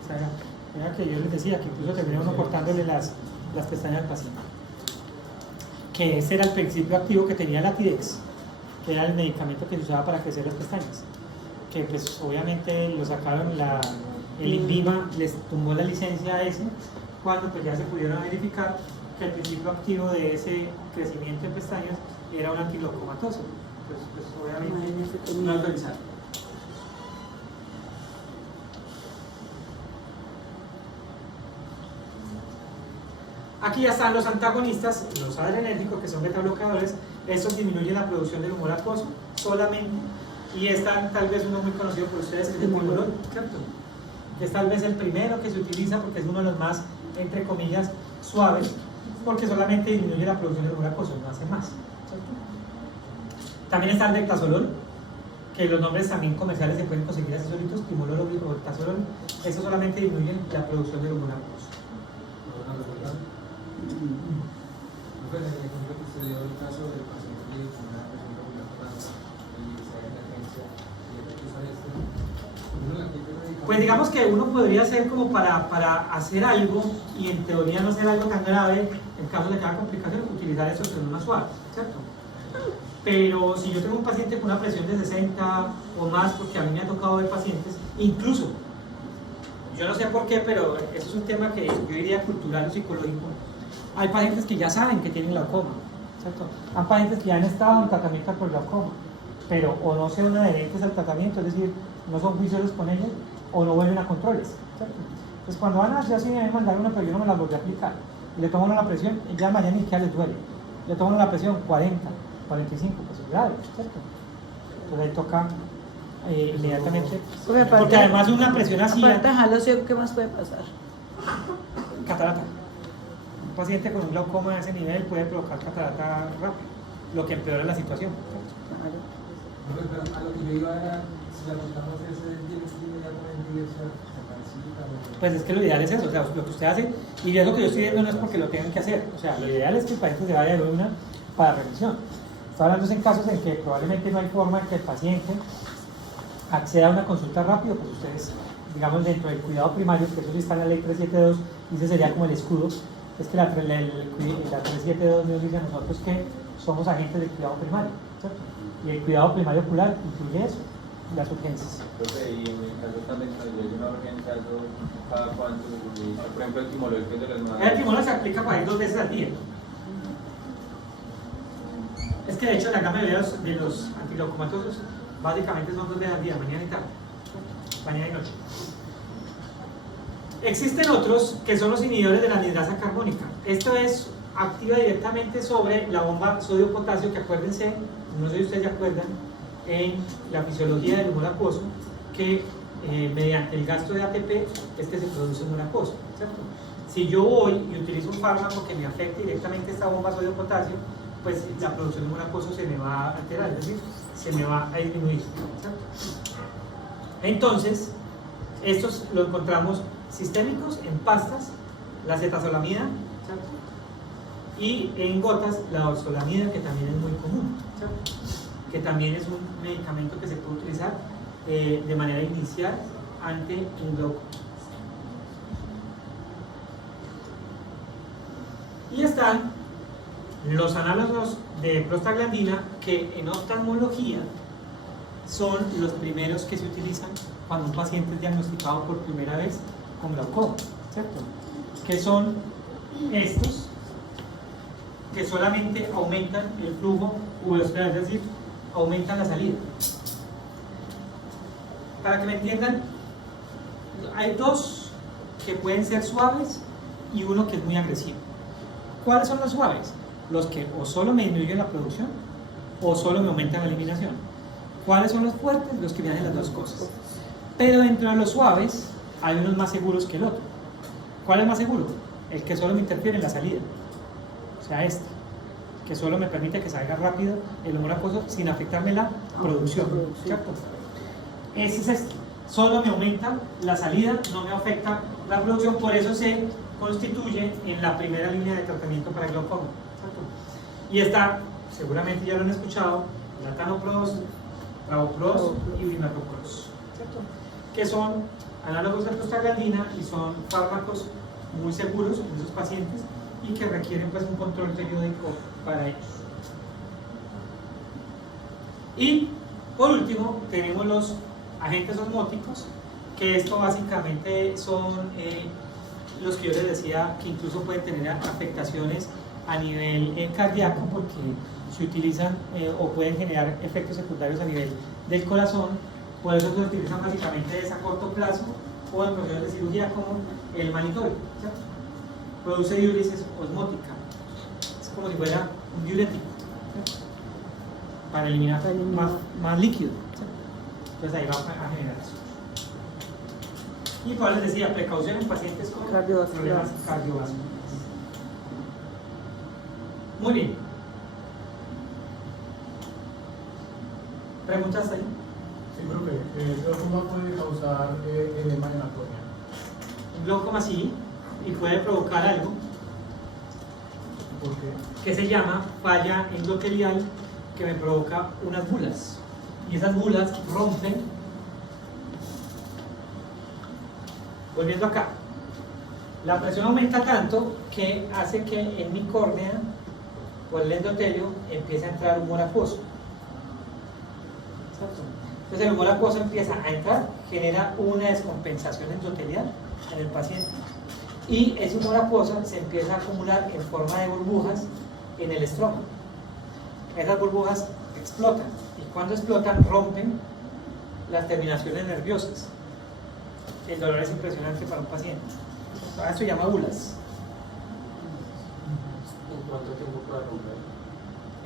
exagerada. Mira que yo les decía que incluso termina uno cortándole las pestañas al paciente. Que ese era el principio activo que tenía la Tidex, que era el medicamento que se usaba para crecer las pestañas. Que pues obviamente lo sacaron, el INVIMA les tumbó la licencia a ese, cuando pues ya se pudieron verificar que el principio activo de ese crecimiento de pestañas era un antiglaucomatoso. Entonces pues obviamente no autorizaron. Aquí ya están los antagonistas, los adrenérgicos, que son beta-bloqueadores. Estos disminuyen la producción del humor acuoso solamente, y están tal vez uno muy conocido por ustedes, que es el timolol, ¿cierto? Que es tal vez el primero que se utiliza porque es uno de los más, entre comillas, suaves, porque solamente disminuye la producción del humor acuoso, no hace más, ¿cierto? También está el dectazolol, que los nombres también comerciales se pueden conseguir así solitos, timolol o dectazolol. Eso solamente disminuye la producción del humor acuoso. Pues en el ejemplo que usted dio el caso del paciente con una presión regular y se da emergencia y hay que usar esto, pues digamos que uno podría hacer como para hacer algo y en teoría no hacer algo tan grave, en caso de cada complicación, utilizar eso en una suave, ¿cierto? Pero si yo tengo un paciente con una presión de 60 o más, porque a mí me ha tocado ver pacientes, incluso, yo no sé por qué, pero eso es un tema que yo diría cultural o psicológico. Hay pacientes que ya saben que tienen glaucoma, ¿cierto? Hay pacientes que ya han estado en tratamiento por glaucoma, pero o no son adherentes al tratamiento, es decir, no son juiciosos con ellos, o no vuelven a controles, ¿cierto? Entonces cuando van a hacer así, me mandaron una, pero yo no me la volví a aplicar, y le toman la presión, y ya mañana ni siquiera les duele, le toman la presión 40, 45, pues es grave, ¿cierto? Entonces ahí toca inmediatamente, porque además una presión así, aparte de dejarlo ciego, ¿qué más puede pasar? catarata. Un paciente con un glaucoma de ese nivel puede provocar catarata rápido. lo que empeora la situación. Claro. No, pero a lo que yo iba era, si la aplicamos ese inmediatamente irse a Parisita o... Pues es que lo ideal es eso, o sea, lo que usted hace, y es lo que yo estoy viendo no es porque lo tengan que hacer, o sea, lo ideal es que el paciente se vaya de una para revisión. Estoy hablando en casos en que probablemente no hay forma de que el paciente acceda a una consulta rápido, pues ustedes, digamos, dentro del cuidado primario, que eso sí está en la ley 372, y ese sería como el escudo, es que la 372 nos dice a nosotros que somos agentes del cuidado primario, ¿cierto? Y el cuidado primario ocular incluye eso, las urgencias. Entonces, y en el caso también cuando llegue una urgencia, cada cuánto, por ejemplo, el timolol que es de las madres. El timolol se aplica para ir 2 veces al día. Es que de hecho la gama de los antileucomatosos básicamente son 2 veces al día, mañana y tarde, mañana y noche. Existen otros que son los inhibidores de la anhidrasa carbónica. Esto es activa directamente sobre la bomba sodio-potasio, que acuérdense, no sé si ustedes se acuerdan, en la fisiología del humor acuoso, que mediante el gasto de ATP es que se produce humor acuoso, ¿cierto? Si yo voy y utilizo un fármaco que me afecte directamente esta bomba sodio-potasio, pues la producción de humor acuoso se me va a alterar, es decir, se me va a disminuir, ¿cierto? Entonces, estos lo encontramos sistémicos en pastas, la cetazolamida, ¿cierto? Y en gotas la orzolamida, que también es muy común, ¿cierto? Que también es un medicamento que se puede utilizar de manera inicial ante un glaucoma. Y están los análogos de prostaglandina, que en oftalmología son los primeros que se utilizan cuando un paciente es diagnosticado por primera vez con glaucoma, ¿cierto? Que son estos, que solamente aumentan el flujo uveicular, es decir, aumentan la salida. Para que me entiendan, hay 2 que pueden ser suaves y uno que es muy agresivo. ¿Cuáles son los suaves? Los que o solo me disminuyen la producción o solo me aumentan la eliminación. ¿Cuáles son los fuertes? Los que me hacen las 2 cosas. Pero dentro de los suaves hay unos más seguros que el otro. ¿Cuál es más seguro? El que solo me interfiere en la salida, o sea, este, que solo me permite que salga rápido el humor acuoso sin afectarme la producción, ¿cierto? Ese es este, solo me aumenta la salida, no me afecta la producción, por eso se constituye en la primera línea de tratamiento para el glaucoma, ¿cierto? Y está, seguramente ya lo han escuchado, latanoprost, travoprost y vinagropros, ¿cierto? Que son análogos de prostaglandina y son fármacos muy seguros en esos pacientes y que requieren pues un control periódico para ellos. Y por último tenemos los agentes osmóticos, que esto básicamente son los que yo les decía que incluso pueden tener afectaciones a nivel cardíaco, porque se utilizan o pueden generar efectos secundarios a nivel del corazón. Por eso se utilizan básicamente a corto plazo o en procesos de cirugía, como el manitol, ¿cierto? Produce diuresis osmótica, es como si fuera un diurético, ¿cierto? Para eliminar más líquido, ¿cierto? Entonces ahí va a generar eso. Y como les decía, precaución en pacientes con problemas cardiovasculares. Muy bien. ¿Preguntas ahí? Sí, profe, el glaucoma puede causar edema en la córnea. Un glaucoma sí, y puede provocar algo ¿Por qué? que se llama falla endotelial, que me provoca unas bulas, y esas bulas rompen. Volviendo acá, la presión aumenta tanto que hace que en mi córnea o el endotelio empiece a entrar humor acuoso. Entonces el humor acuoso empieza a entrar, genera una descompensación endotelial en el paciente, y ese humor acuoso se empieza a acumular en forma de burbujas en el estómago. Esas burbujas explotan, y cuando explotan rompen las terminaciones nerviosas. El dolor es impresionante para un paciente. Esto se llama bulas. ¿En cuánto tiempo puede romper?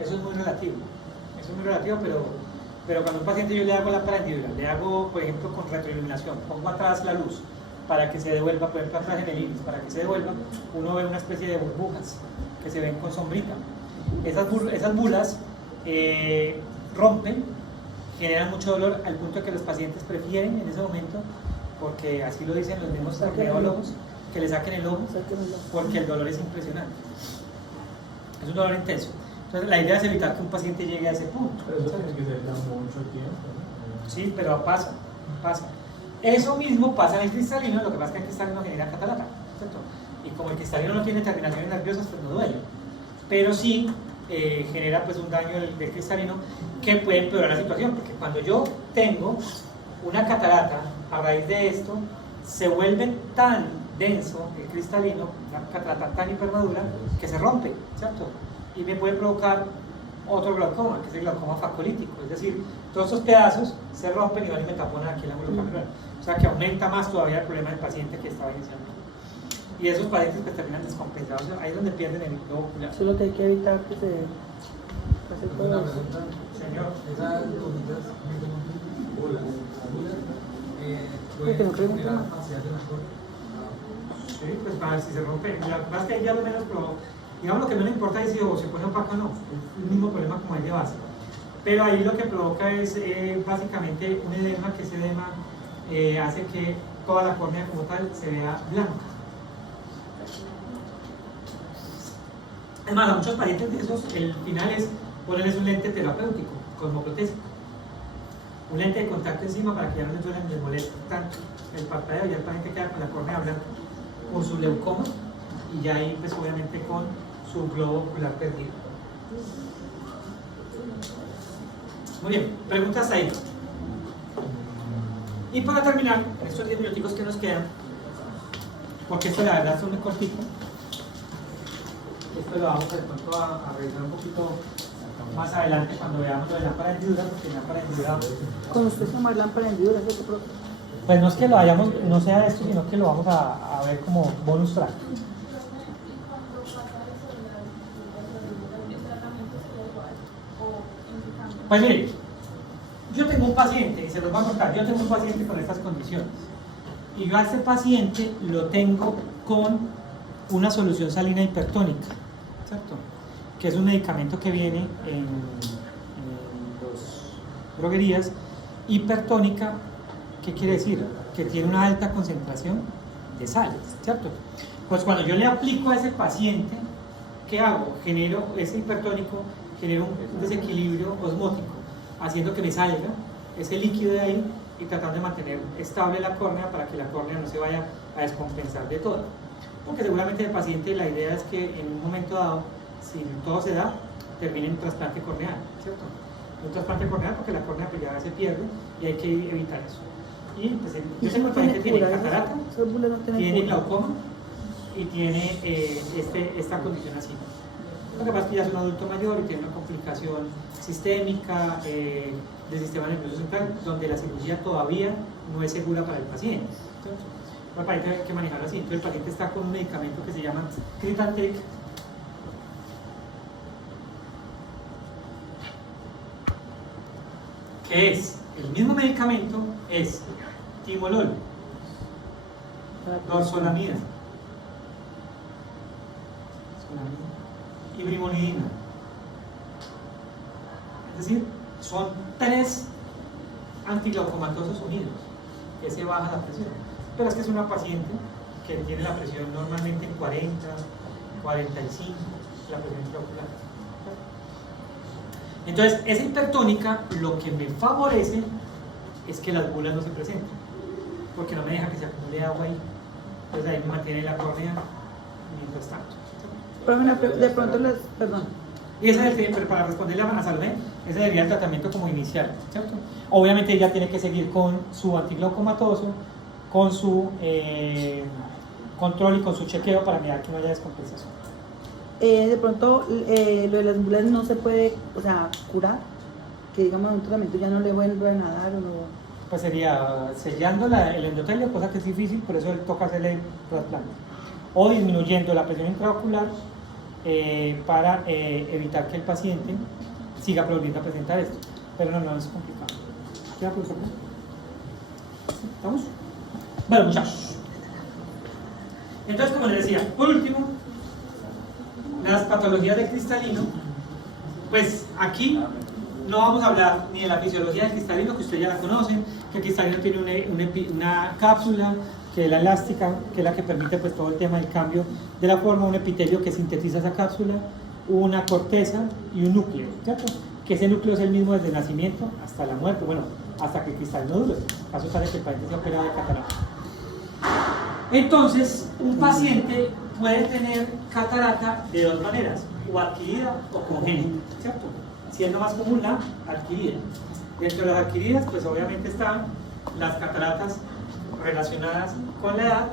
Eso es muy relativo. Eso es muy relativo, pero cuando un paciente yo le hago la parendidural, le hago, por ejemplo, con retroiluminación, pongo atrás la luz para que se devuelva, por ejemplo, atrás en el iris, para que se devuelva, uno ve una especie de burbujas que se ven con sombrita. Esas bulas rompen, generan mucho dolor al punto de que los pacientes prefieren en ese momento, porque así lo dicen los mismos cardiólogos, que le saquen el ojo, porque el dolor es impresionante. Es un dolor intenso. Entonces la idea es evitar que un paciente llegue a ese punto. Pero eso tiene que ser ya mucho tiempo, ¿no? Sí, pero pasa. Eso mismo pasa en el cristalino, lo que pasa es que el cristalino genera catarata, ¿cierto? Y como el cristalino no tiene terminaciones nerviosas, pues no duele. Pero sí genera pues un daño del cristalino que puede empeorar la situación, porque cuando yo tengo una catarata, a raíz de esto, se vuelve tan denso el cristalino, una catarata tan hipermadura, que se rompe, ¿cierto? Y me puede provocar otro glaucoma, que es el glaucoma facolítico, es decir, todos estos pedazos se rompen y van y me taponan aquí en la ángulo. O sea que aumenta más todavía el problema del paciente que estaba iniciando. Y esos pacientes que terminan descompensados, ahí es donde pierden el globo ocular. Eso es lo que hay que evitar que se pase todo Una eso. pregunta, Señor. esas cositas o las agujas Porque no creo pueden que generar no. opacidad de la córnea. Sí, pues para ver si se rompe. La verdad es que ahí ya lo menos, pero digamos lo que menos importa es si o se pone opaca o no. Es el mismo problema como el de base. Pero ahí lo que provoca es básicamente un edema, que ese edema hace que toda la córnea como tal se vea blanca. Además, a muchos pacientes de esos, el final es ponerles un lente terapéutico, cosmoprotésico. Un lente de contacto encima para que ya no les moleste tanto el parpadeo, ya el paciente queda con la córnea blanca, con su leucoma y ya ahí pues obviamente con su globo ocular perdido. Muy bien, preguntas ahí. Y para terminar, en estos 10 minuticos que nos quedan, porque esto la verdad es muy cortito, esto lo vamos de pronto a revisar un poquito más adelante cuando veamos lo de lámpara de hendidura, porque lámpara de hendidura, Con usted se llama lámpara hendidura, ¿eso qué pues no es que lo hayamos, no sea esto, sino que lo vamos a ver como bonus track. Pues mire, yo tengo un paciente, y se los voy a contar, yo tengo un paciente con estas condiciones. Y yo a este paciente lo tengo con una solución salina hipertónica, ¿cierto? Que es un medicamento que viene en las droguerías. Hipertónica, ¿qué quiere decir? Que tiene una alta concentración de sales, ¿cierto? Pues cuando yo le aplico a ese paciente, ¿qué hago? Genero ese hipertónico, genero un desequilibrio osmótico, haciendo que me salga ese líquido de ahí y tratando de mantener estable la córnea para que la córnea no se vaya a descompensar de todo. Porque seguramente el paciente, la idea es que en un momento dado, si todo se da, termine en trasplante corneal, ¿cierto? Un trasplante corneal porque la córnea pues ya se pierde y hay que evitar eso. Y pues ese paciente tiene catarata, tiene glaucoma y tiene esta condición así. Lo que pasa es que ya es un adulto mayor y tiene una complicación sistémica del sistema nervioso central, donde la cirugía todavía no es segura para el paciente. Entonces, el paciente hay que manejarlo así. Entonces, el paciente está con un medicamento que se llama Critatec, que es el mismo medicamento, es timolol, dorzolamida y brimonidina. Es decir, son 3 antiglaucomatosos unidos que se baja la presión. Pero es que es una paciente que tiene la presión normalmente en 40, 45, la presión intraocular. Entonces, esa hipertónica lo que me favorece es que las bulas no se presenten, porque no me deja que se acumule agua ahí. Entonces ahí me mantiene la córnea mientras tanto. Pero bueno, de pronto les, perdón. Y ese es pero para responderle a Salomé, ese sería el tratamiento como inicial, ¿cierto? Obviamente ella tiene que seguir con su antiglaucomatoso, con su control y con su chequeo para mirar que no haya descompensación. De pronto lo de las bulas no se puede, o sea, curar, que digamos un tratamiento ya no le vuelve a nadar o no. Pues sería sellando el endotelio, cosa que es difícil, por eso toca hacerle trasplante. O disminuyendo la presión intraocular para evitar que el paciente siga volviendo a presentar esto. Pero no es complicado. ¿Queda, profesor? ¿Estamos? Bueno, muchachos. Entonces, como les decía, por último, las patologías de cristalino Pues aquí no vamos a hablar ni de la fisiología del cristalino, que ustedes ya la conocen, que el cristalino tiene una cápsula, que es la elástica, que es la que permite pues todo el tema del cambio de la forma, un epitelio que sintetiza esa cápsula, una corteza y un núcleo, ¿cierto? Que ese núcleo es el mismo desde el nacimiento hasta la muerte, bueno, hasta que el cristal no dure, caso tal de que el paciente sea operado de catarata. Entonces, un paciente puede tener catarata de dos maneras, o adquirida o congénita, ¿cierto? Siendo más común la adquirida. Dentro de las adquiridas, pues obviamente están las cataratas relacionadas con la edad,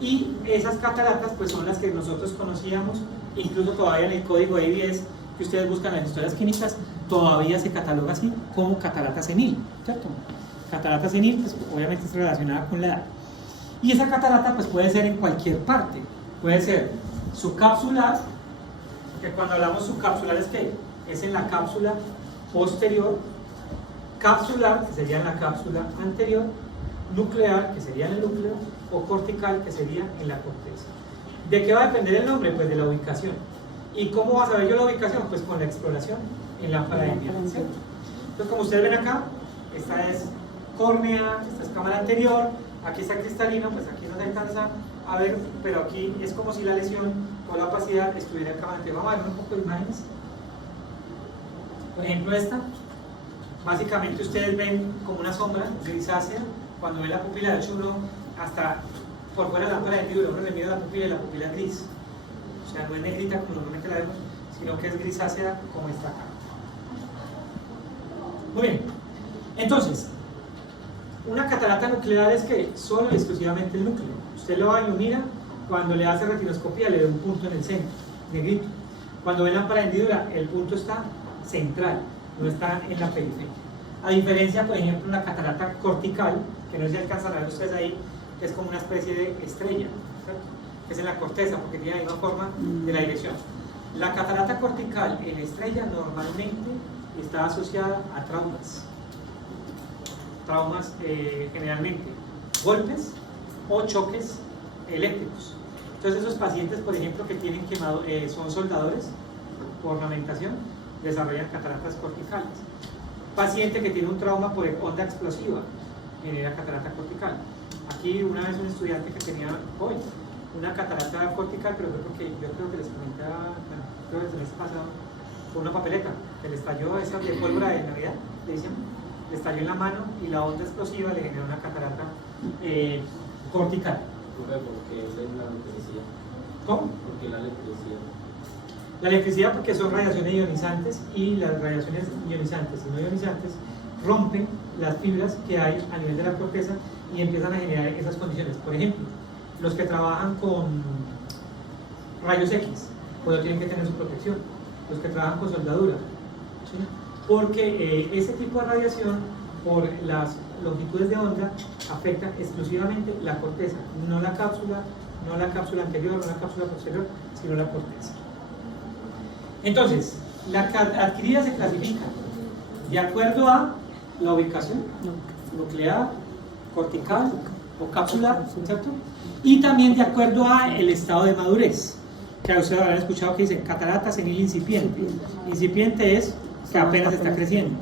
y esas cataratas pues son las que nosotros conocíamos, incluso todavía en el código EI10 que ustedes buscan en las historias clínicas, todavía se cataloga así como catarata senil, ¿cierto? Catarata senil pues obviamente es relacionada con la edad. Y esa catarata pues puede ser en cualquier parte, puede ser subcapsular, que cuando hablamos subcapsular es que es en la cápsula posterior, capsular, que sería en la cápsula anterior, nuclear, que sería en el núcleo, o cortical, que sería en la corteza. ¿De qué va a depender el nombre? Pues de la ubicación. ¿Y cómo va a saber yo la ubicación? Pues con la exploración en lámpara de Indian, ¿cierto? Entonces, como ustedes ven acá, esta es córnea, esta es cámara anterior, aquí está cristalino, pues aquí no se alcanza a ver, pero aquí es como si la lesión o la opacidad estuviera en cámara anterior. Vamos a ver un poco de imágenes. Por ejemplo, esta, básicamente ustedes ven como una sombra grisácea cuando ven la pupila. De hecho, uno hasta por fuera de la lámpara de vidrio, uno le mira la pupila y la pupila es gris. O sea, no es negrita como normalmente la vemos, sino que es grisácea como está acá. Muy bien, entonces, una catarata nuclear es que solo y exclusivamente el núcleo. Usted lo va y lo mira, cuando le hace retinoscopía le da un punto en el centro, negrito. Cuando ve lámpara de hendidura, el punto está central, no está en la periferia. A diferencia, por ejemplo, la catarata cortical, que no se alcanzan a ver ustedes ahí, que es como una especie de estrella, ¿cierto? Que es en la corteza, porque tiene la misma forma de la dirección. La catarata cortical en estrella normalmente está asociada a traumas generalmente golpes o choques eléctricos. Entonces esos pacientes, por ejemplo, que tienen son soldadores por ornamentación, desarrollan cataratas corticales. Paciente que tiene un trauma por onda explosiva genera catarata cortical. Aquí una vez un estudiante que tenía hoy una catarata cortical, pero fue porque yo creo que les comentaba, bueno, creo que el mes pasado, con una papeleta que le estalló esa de pólvora de Navidad, le dicen, le estalló en la mano y la onda explosiva le generó una catarata cortical. Porque es la electricidad. ¿Cómo? Porque la electricidad. La electricidad porque son radiaciones ionizantes, y las radiaciones ionizantes y no ionizantes rompen las fibras que hay a nivel de la corteza y empiezan a generar esas condiciones. Por ejemplo, los que trabajan con rayos X, pues tienen que tener su protección. Los que trabajan con soldadura, ¿sí? Porque ese tipo de radiación, por las longitudes de onda, afecta exclusivamente la corteza, no la cápsula anterior, no la cápsula posterior, sino la corteza. Entonces, la adquirida se clasifica de acuerdo a la ubicación nuclear, cortical o capsular, ¿cierto? Y también de acuerdo a el estado de madurez, que ustedes habrán escuchado que dice catarata senil incipiente. Incipiente es que apenas está creciendo.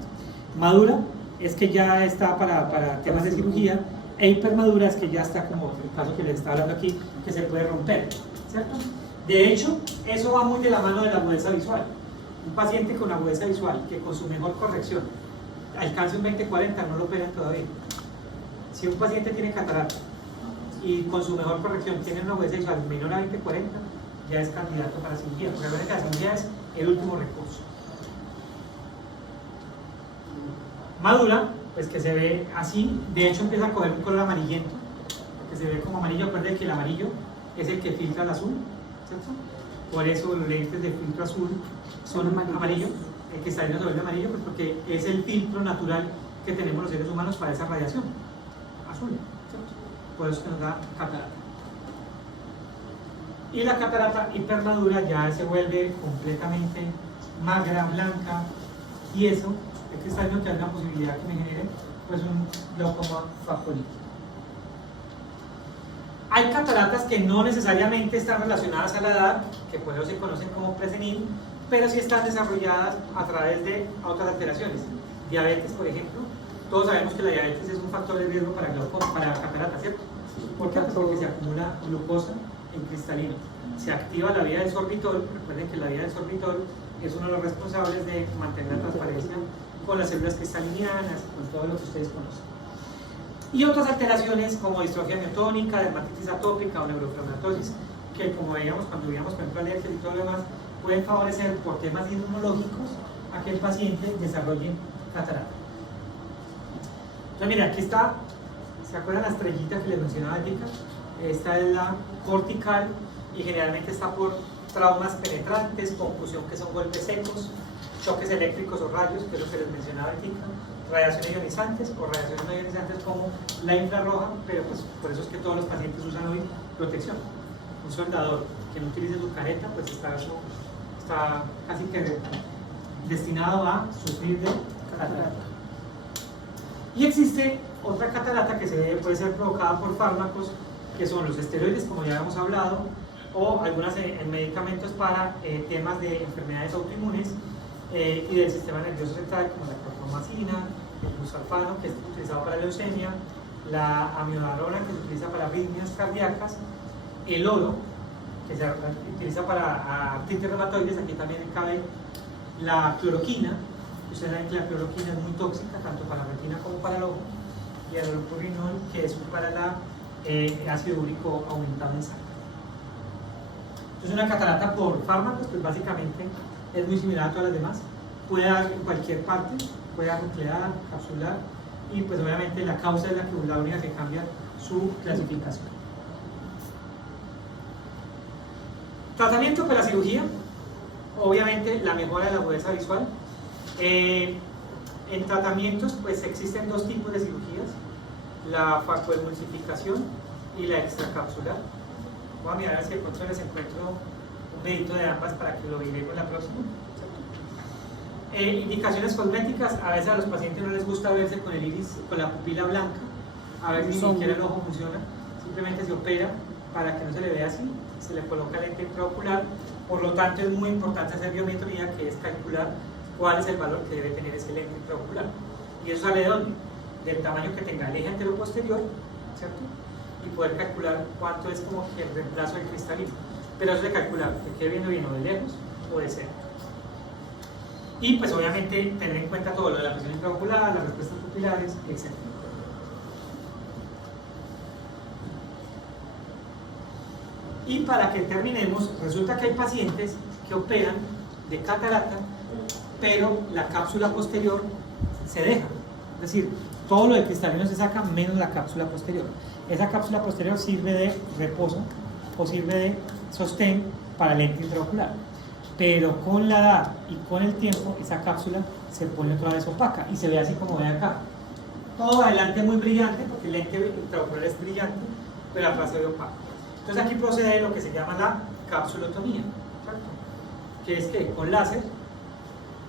Madura es que ya está para temas de cirugía, e hipermadura es que ya está, como el caso que les está hablando aquí, que se puede romper, ¿cierto? De hecho, eso va muy de la mano de la agudeza visual. Un paciente con agudeza visual que con su mejor corrección alcance un 20-40 no lo operan todavía. Si un paciente tiene catarata y con su mejor corrección tiene una agudeza visual menor a 20-40, ya es candidato para cirugía, porque la cirugía es el último recurso. Madura, pues que se ve así, de hecho empieza a coger un color amarillento, porque se ve como amarillo. Acuérdense que el amarillo es el que filtra el azul, ¿cierto? Por eso los lentes de filtro azul son amarillos, el que está viendo se vuelve amarillo, pues porque es el filtro natural que tenemos los seres humanos para esa radiación azul, ¿cierto? Por eso nos da catarata. Y la catarata hipermadura ya se vuelve completamente magra, blanca, y eso es que está viendo que hay una posibilidad que me genere pues un glaucoma factorial. Hay cataratas que no necesariamente están relacionadas a la edad, que por eso se conocen como presenil, pero sí están desarrolladas a través de otras alteraciones. Diabetes, por ejemplo, todos sabemos que la diabetes es un factor de riesgo para glaucoma, para catarata, ¿cierto? ¿Por qué? Pues porque se acumula glucosa en cristalino. Se activa la vía del sorbitol. Recuerden que la vía del sorbitol es uno de los responsables de mantener la transparencia con las células cristalinianas, con todo lo que ustedes conocen. Y otras alteraciones como distrofia miotónica, dermatitis atópica o neurofibromatosis, que como veíamos cuando veíamos por ejemplo alergias y todo lo demás, pueden favorecer por temas inmunológicos a que el paciente desarrolle catarata. Entonces mira, aquí está, ¿se acuerdan la estrellita que les mencionaba ética? Esta es la cortical y generalmente está por traumas penetrantes, confusión que son golpes secos, choques eléctricos o rayos, que es lo que les mencionaba ética, radiaciones ionizantes o radiaciones no ionizantes como la infrarroja, pero pues por eso es que todos los pacientes usan hoy protección. Un soldador que no utilice su careta, pues está casi que destinado a sufrir de catarata. Y existe otra catarata que puede ser provocada por fármacos, que son los esteroides, como ya habíamos hablado, o algunos medicamentos para temas de enfermedades autoinmunes y del sistema nervioso central, como la clorpromazina, el busulfano, que es utilizado para leucemia, la amiodarona, que se utiliza para arritmias cardíacas, el oro, que se utiliza para artritis reumatoides. Aquí también cabe la cloroquina. Ustedes saben que la cloroquina es muy tóxica, tanto para la retina como para el ojo, y el oropurinol, que es para el ácido úrico aumentado en sangre. Entonces una catarata por fármacos, pues básicamente es muy similar a todas las demás. Puede dar en cualquier parte, puede dar nuclear, capsular, y pues obviamente la causa es la única que cambia su clasificación. Tratamiento para la cirugía, obviamente la mejora de la agudeza visual. En tratamientos pues existen dos tipos de cirugías, la facoemulsificación y la extracapsular. Voy a mirar a ver si de pronto les encuentro un dedito de ambas para que lo veremos la próxima. Indicaciones cosméticas, a veces a los pacientes no les gusta verse con el iris, con la pupila blanca, a veces ni siquiera el ojo funciona, simplemente se opera para que no se le vea así, se le coloca lente intraocular. Por lo tanto es muy importante hacer biometría, que es calcular cuál es el valor que debe tener ese lente intraocular. ¿Y eso sale de dónde? Del tamaño que tenga el eje anteroposterior, ¿cierto? Y poder calcular cuánto es como que el reemplazo del cristalino. Pero eso de calcular, que quede viendo bien o de lejos o de cerca. Y pues obviamente tener en cuenta todo lo de la presión intraocular, las respuestas pupilares, etc. Y para que terminemos, resulta que hay pacientes que operan de catarata, pero la cápsula posterior se deja. Es decir, todo lo de cristalino se saca menos la cápsula posterior. Esa cápsula posterior sirve de reposo o sirve de sostén para el lente intraocular. Pero con la edad y con el tiempo, esa cápsula se pone otra vez opaca y se ve así como ve acá. Todo adelante muy brillante, porque el lente intraocular es brillante, pero atrás se ve opaco. Entonces aquí procede lo que se llama la capsulotomía, ¿cierto? Que es que con láser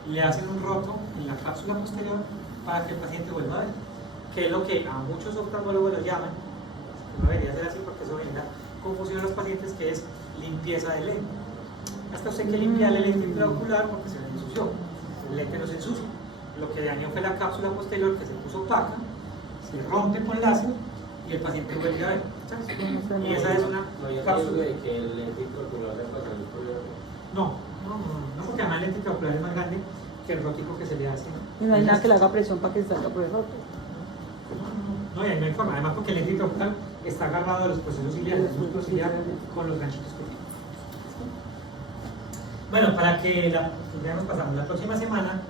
le hacen un roto en la cápsula posterior para que el paciente vuelva a ver, que es lo que a muchos oftalmólogos lo llaman, no debería ser así porque eso brinda confusión a los pacientes, que es limpieza del lente. Hasta usted hay que limpiar el lente intraocular porque se le ensució. El lente no se ensucia. Lo que dañó fue la cápsula posterior, que se puso opaca, se rompe con láser y el paciente vuelve a ver. ¿Sabes? Y esa es una cápsula. de que el lente intraocular le pasa el No, porque además el lente intraocular es más grande que el rótico que se le hace. Y no hay nada que le haga presión para que salga por el roto. No, y no hay forma. Además, porque el lente intraocular está agarrado a los procesos ciliares, el músculo ciliar con los ganchitos que tiene. Bueno, para que ya nos pasamos la próxima semana,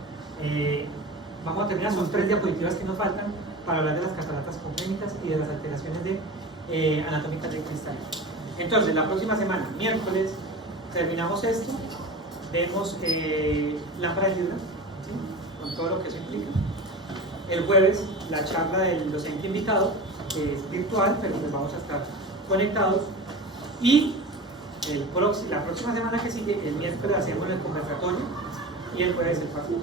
vamos a terminar, son 3 diapositivas que nos faltan para hablar de las cataratas congénitas y de las alteraciones anatómicas del cristal. Entonces, la próxima semana, miércoles, terminamos esto, vemos lámpara de Libra, ¿sí? Con todo lo que eso implica. El jueves, la charla del docente invitado, que es virtual, pero pues vamos a estar conectados. Y la próxima semana que sigue, el miércoles hacemos el conversatorio y el jueves el partido.